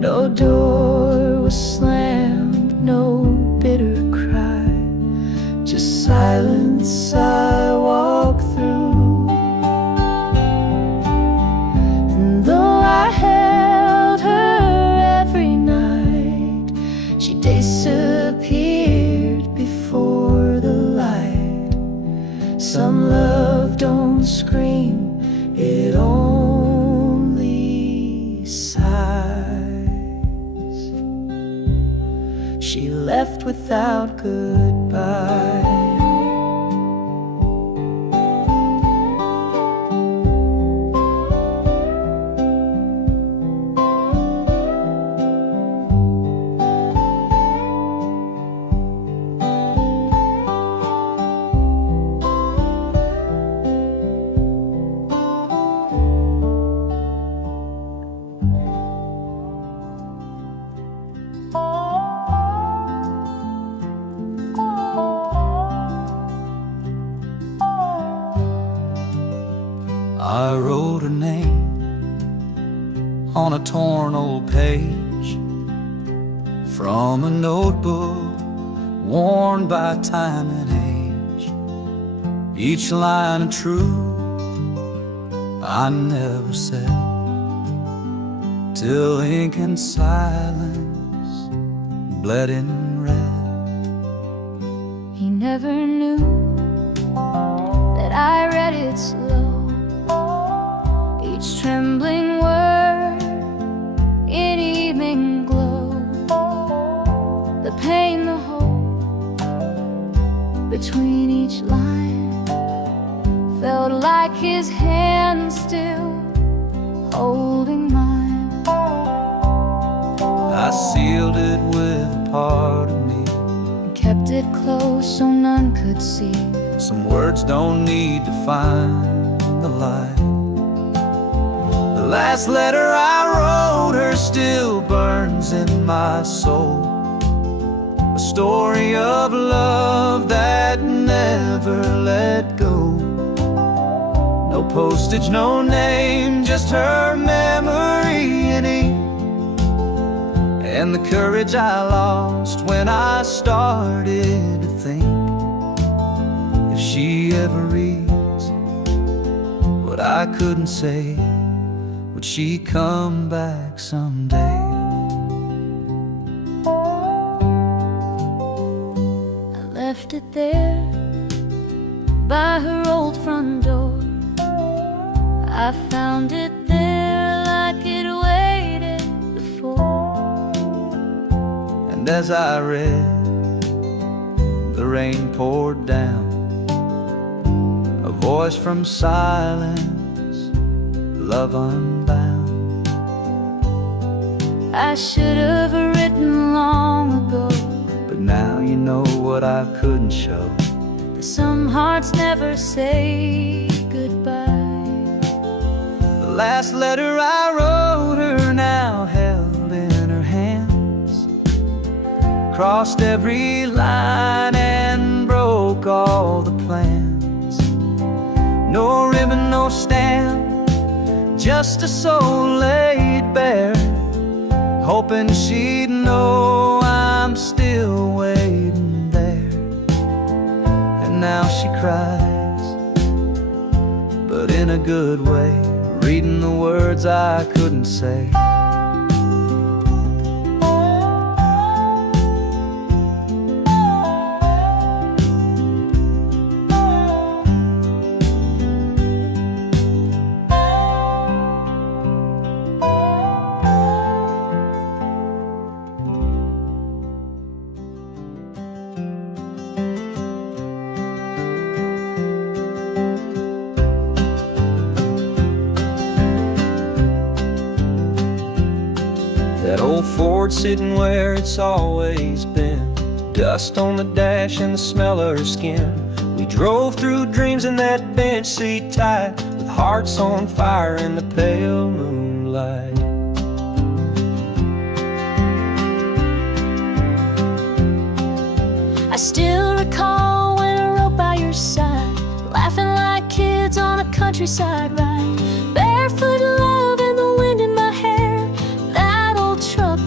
No door was slammed, no bitter cry, just silence I walk through. And though I held her every night, she disappeared before the light. Some love don't scream, it only sighs. She left without goodbye. I wrote her name on a torn old page from a notebook worn by time and age. Each line of truth I never said, till ink and silence bled in red. He never knew that I read it slow, each trembling word in evening glow. The pain, the hope between each line felt like his hand still holding mine. I sealed it with a part of me, And kept it close so none could see. some words don't need to find the light. The last letter I wrote her still burns in my soul, a story of love that never let go. No postage, no name, just her memory in ink, and the courage I lost when I started to think, if she ever reads what I couldn't say, would she come back someday? I left it there by her old front door. I found it there like it waited before. And as I read, the rain poured down, a voice from silence, love unbound. I should have written long ago, But now you know what I couldn't show. that some hearts never say goodbye. The last letter I wrote her now held in her hands, crossed every line and broke all the plans. No ribbon, no stamp, just a soul laid bare, hoping she'd know I'm still waiting there. And now she cries, but in a good way, reading the words I couldn't say. That old Ford sitting where it's always been, dust on the dash and the smell of her skin. We drove through dreams in that bench seat tight, with hearts on fire in the pale moonlight. I still recall when I rode by your side, laughing like kids on a countryside ride. Barefoot love and the wind in my hair, that old truck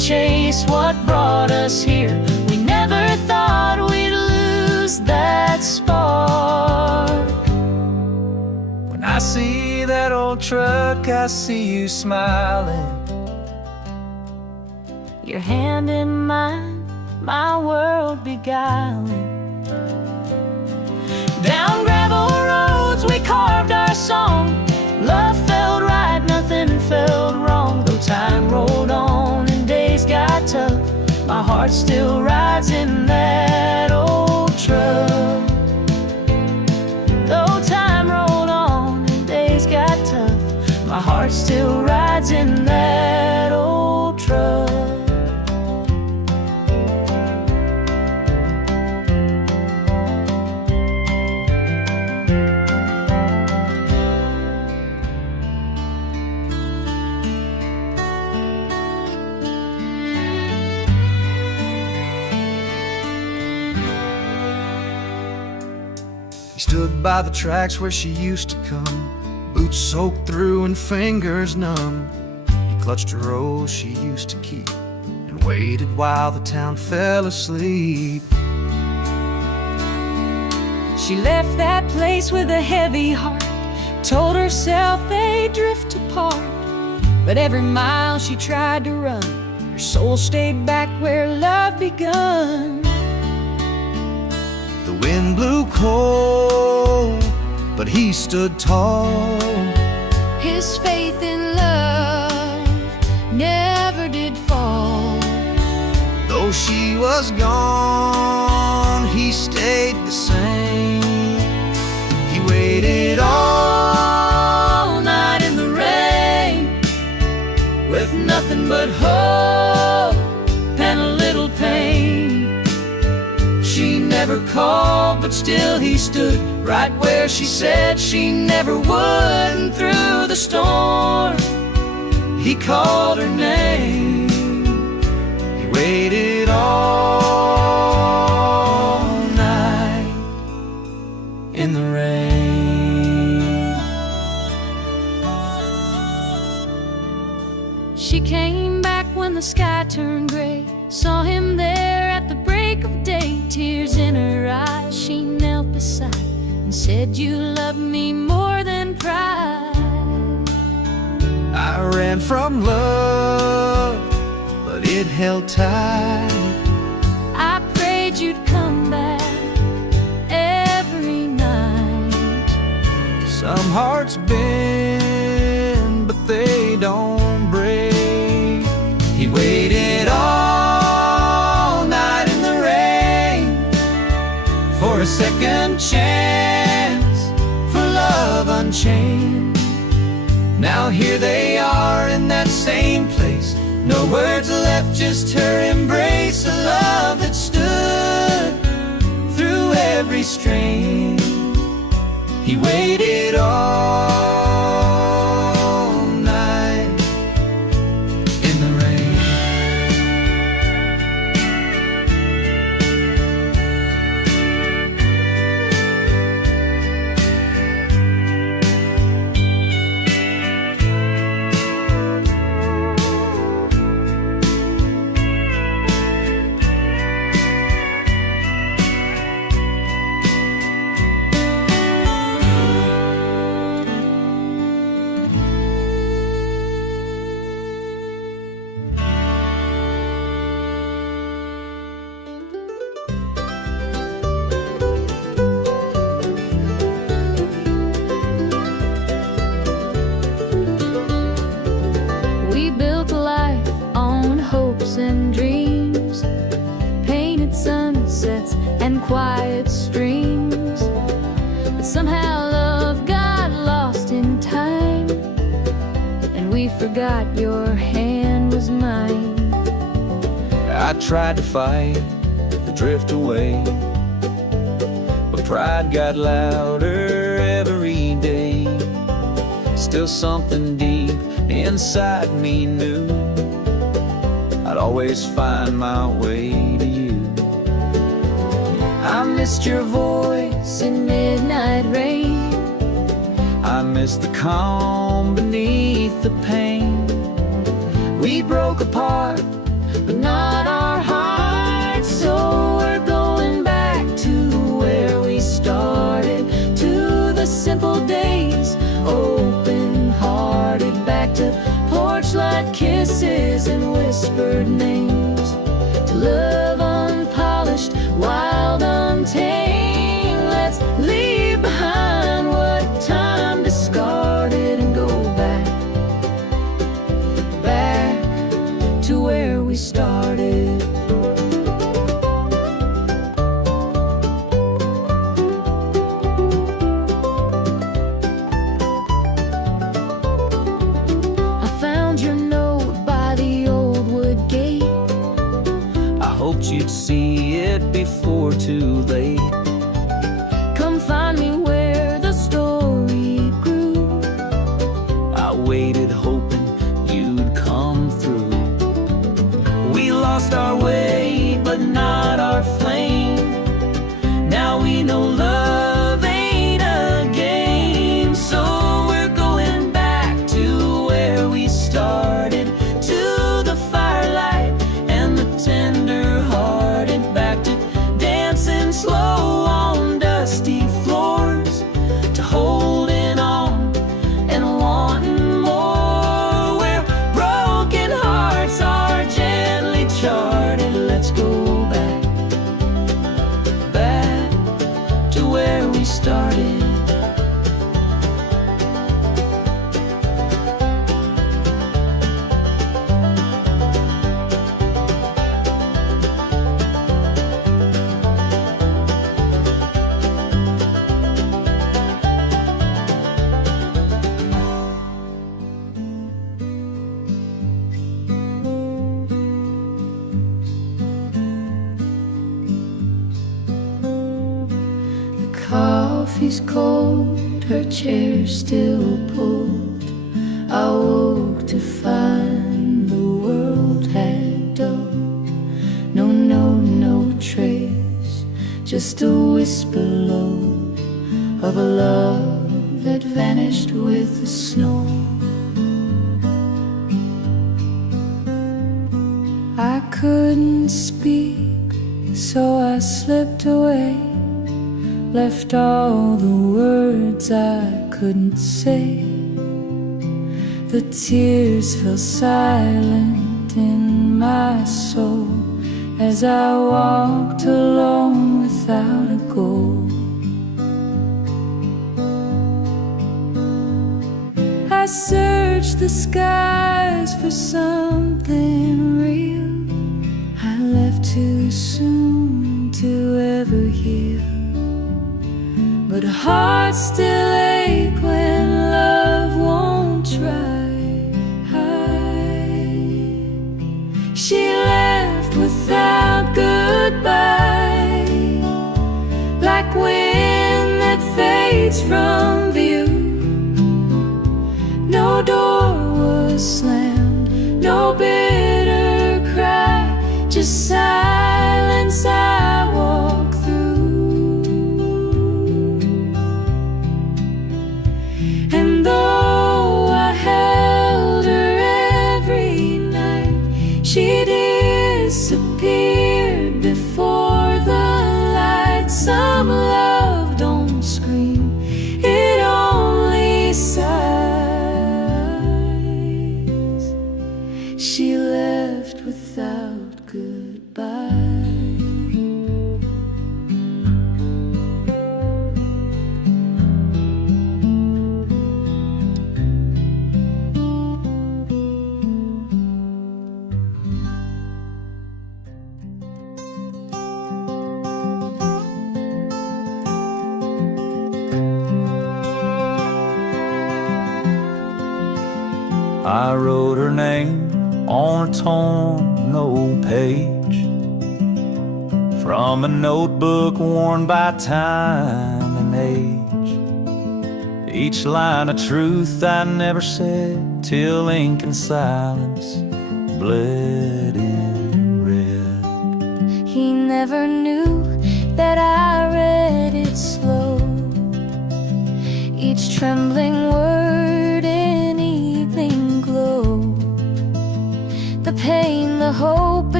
chase what brought us here. We never thought we'd lose that spark. When I see that old truck, I see you smiling. Your hand in mine, my world beguiling. Down gravel roads we carved our song. Love felt right, nothing felt wrong. Though time rolled on and days got tough, my heart still rides in that old truck. Though time rolled on and days got tough, my heart still rides in that old truck. He stood by the tracks where she used to come, boots soaked through and fingers numb. He clutched a rose she used to keep and waited while the town fell asleep. She left that place with a heavy heart, told herself they'd drift apart. But every mile she tried to run, her soul stayed back where love begun. The wind blew cold, but he stood tall. His faith in love never did fall. Though she was gone, he stayed the same. He waited all night in the rain, With nothing but hope and a little pain. She never called, but still he stood right where she said she never would. And through the storm, he called her name. he waited all night In the rain. She came back when the sky turned gray, saw him there at the break of day. Tears in her eyes, she knelt beside and said, "You love me more than pride." I ran from love, but it held tight. I prayed you'd come back every night. Some hearts bend, but they don't break. He waited all night in the rain for a second chance, for love unchained. Now here they are in that same place, no words left, just her embrace. A love that stood through every strain. He waited all night in the rain. We built a life on hopes and dreams, painted sunsets and quiet streams. But somehow love got lost in time, and we forgot your hand was mine. I tried to fight the drift away, but pride got louder every day. Still something deep inside me knew I'd always find my way to you. I missed your voice in midnight rain. I miss the calm beneath the pain. We broke apart but not our hearts. So we're going back to where we started, to the simple days, open-hearted, back to porch light kisses and whispered names, to love unpolished, wild, untamed. Let's leave behind what time discarded and go back, back to where we started. I found your note by the old wood gate. I hoped you'd see it before too late. Come find me where the story grew. I waited hoping you'd come through. We lost our way, but not our flame. Now we know love ain't a game. So we're going back to where we started, to the firelight and the tender-hearted, back to dancing slow on dusty floors, to holding on and wanting more, where broken hearts are gently charted. Let's go back, back to where we started. Coffee's cold, her chair still pulled. I woke to find the world had dulled. No note, no trace, just a whisper low of a love that vanished with the snow. I couldn't speak, so I slipped away, left all the words I couldn't say. The tears fell silent in my soul as I walked alone without a goal. I searched the skies for something real. I left too soon to ever heal, but hearts still ache when love won't try. She left without goodbye, like wind that fades from view. No door was slammed, no bitter cry, just silence I walk through. And though I held her every night, she disappeared before the light. Some love don't scream, it only sighs. She left without goodbye. I wrote her name on a torn old page from a notebook worn by time and age. Each line a truth I never said, till ink and silence bled in red. He never knew that I read it slow, each trembling word in evening glow. The pain, the hope,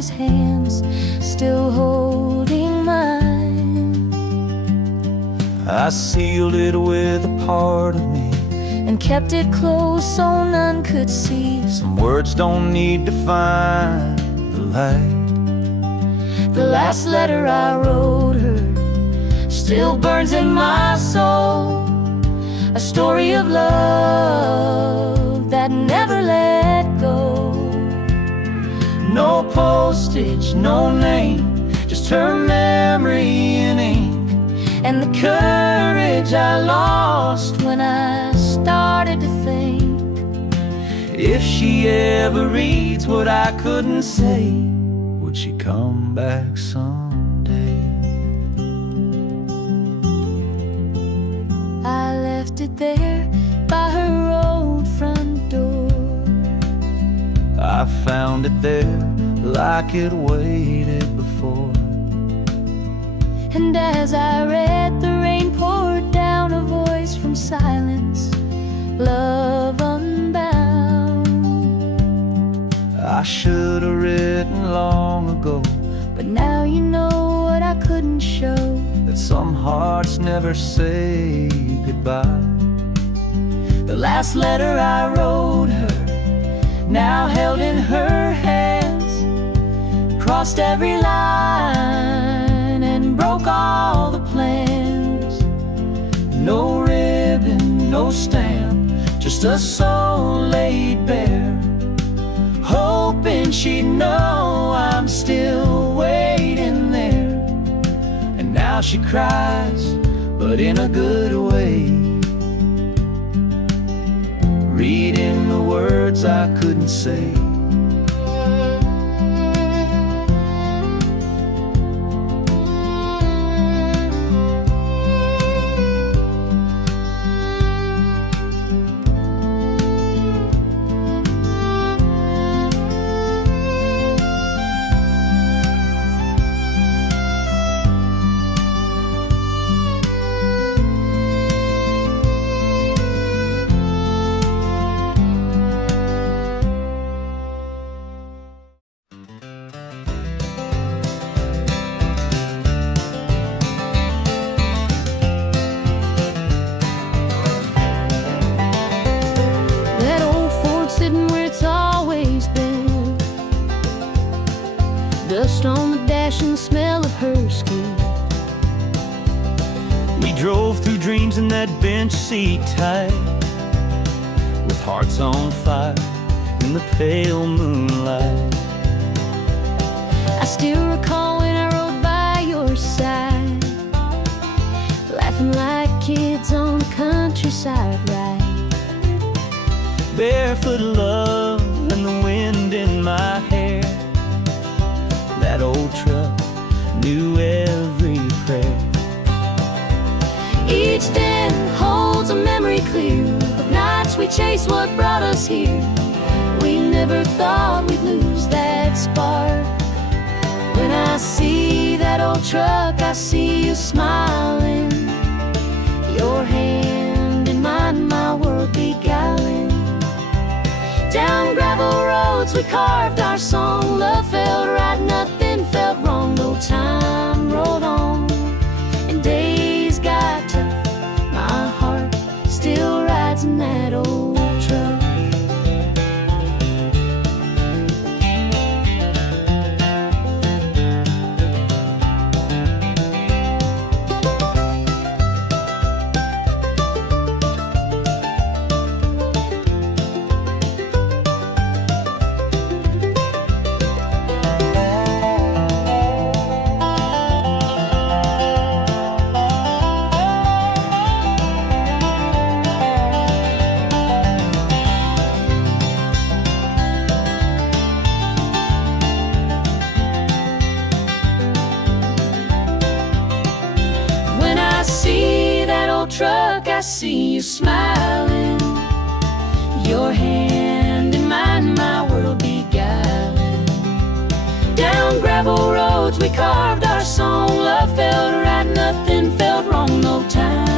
his hands still holding mine. I sealed it with a part of me And kept it close so none could see. Some words don't need to find the light. The last letter I wrote her still burns in my soul. A story of love that never let go. No postage, no name, just her memory in ink. And the courage I lost when I started to think. If she ever reads what I couldn't say, would she come back someday? I left it there by her old front door. I found it there like it waited before. And as I read, the rain poured down a voice from silence, love unbound. I should have written long ago, But now you know what I couldn't show. that some hearts never say goodbye. The last letter I wrote her, now held in her hands, crossed every line and broke all the plans. No ribbon, no stamp, just a soul laid bare, hoping she'd know I'm still waiting there. And now she cries, but in a good way, reading the words I couldn't say. That old Ford sitting where it's always been, dust on the dash and the smell of her skin. We drove through dreams in that bench seat tight, with hearts on fire in the pale moonlight. I still recall when I rode by your side, laughing like kids on the countryside ride. Barefoot love and the wind in my hair. That old truck knew every prayer. Each den holds a memory clear of nights we chased what brought us here. We never thought we'd lose that spark. When I see that old truck, I see you smiling, your hand in mine, my world beguiling. Down gravel roads we carved our song. Love felt right, nothing felt wrong. No time rolled on and days got tough. My heart still rides in that old truck. Truck, I see you smiling, your hand in mine, my world beguiling. Down gravel roads we carved our song. Love felt right, nothing felt wrong. No time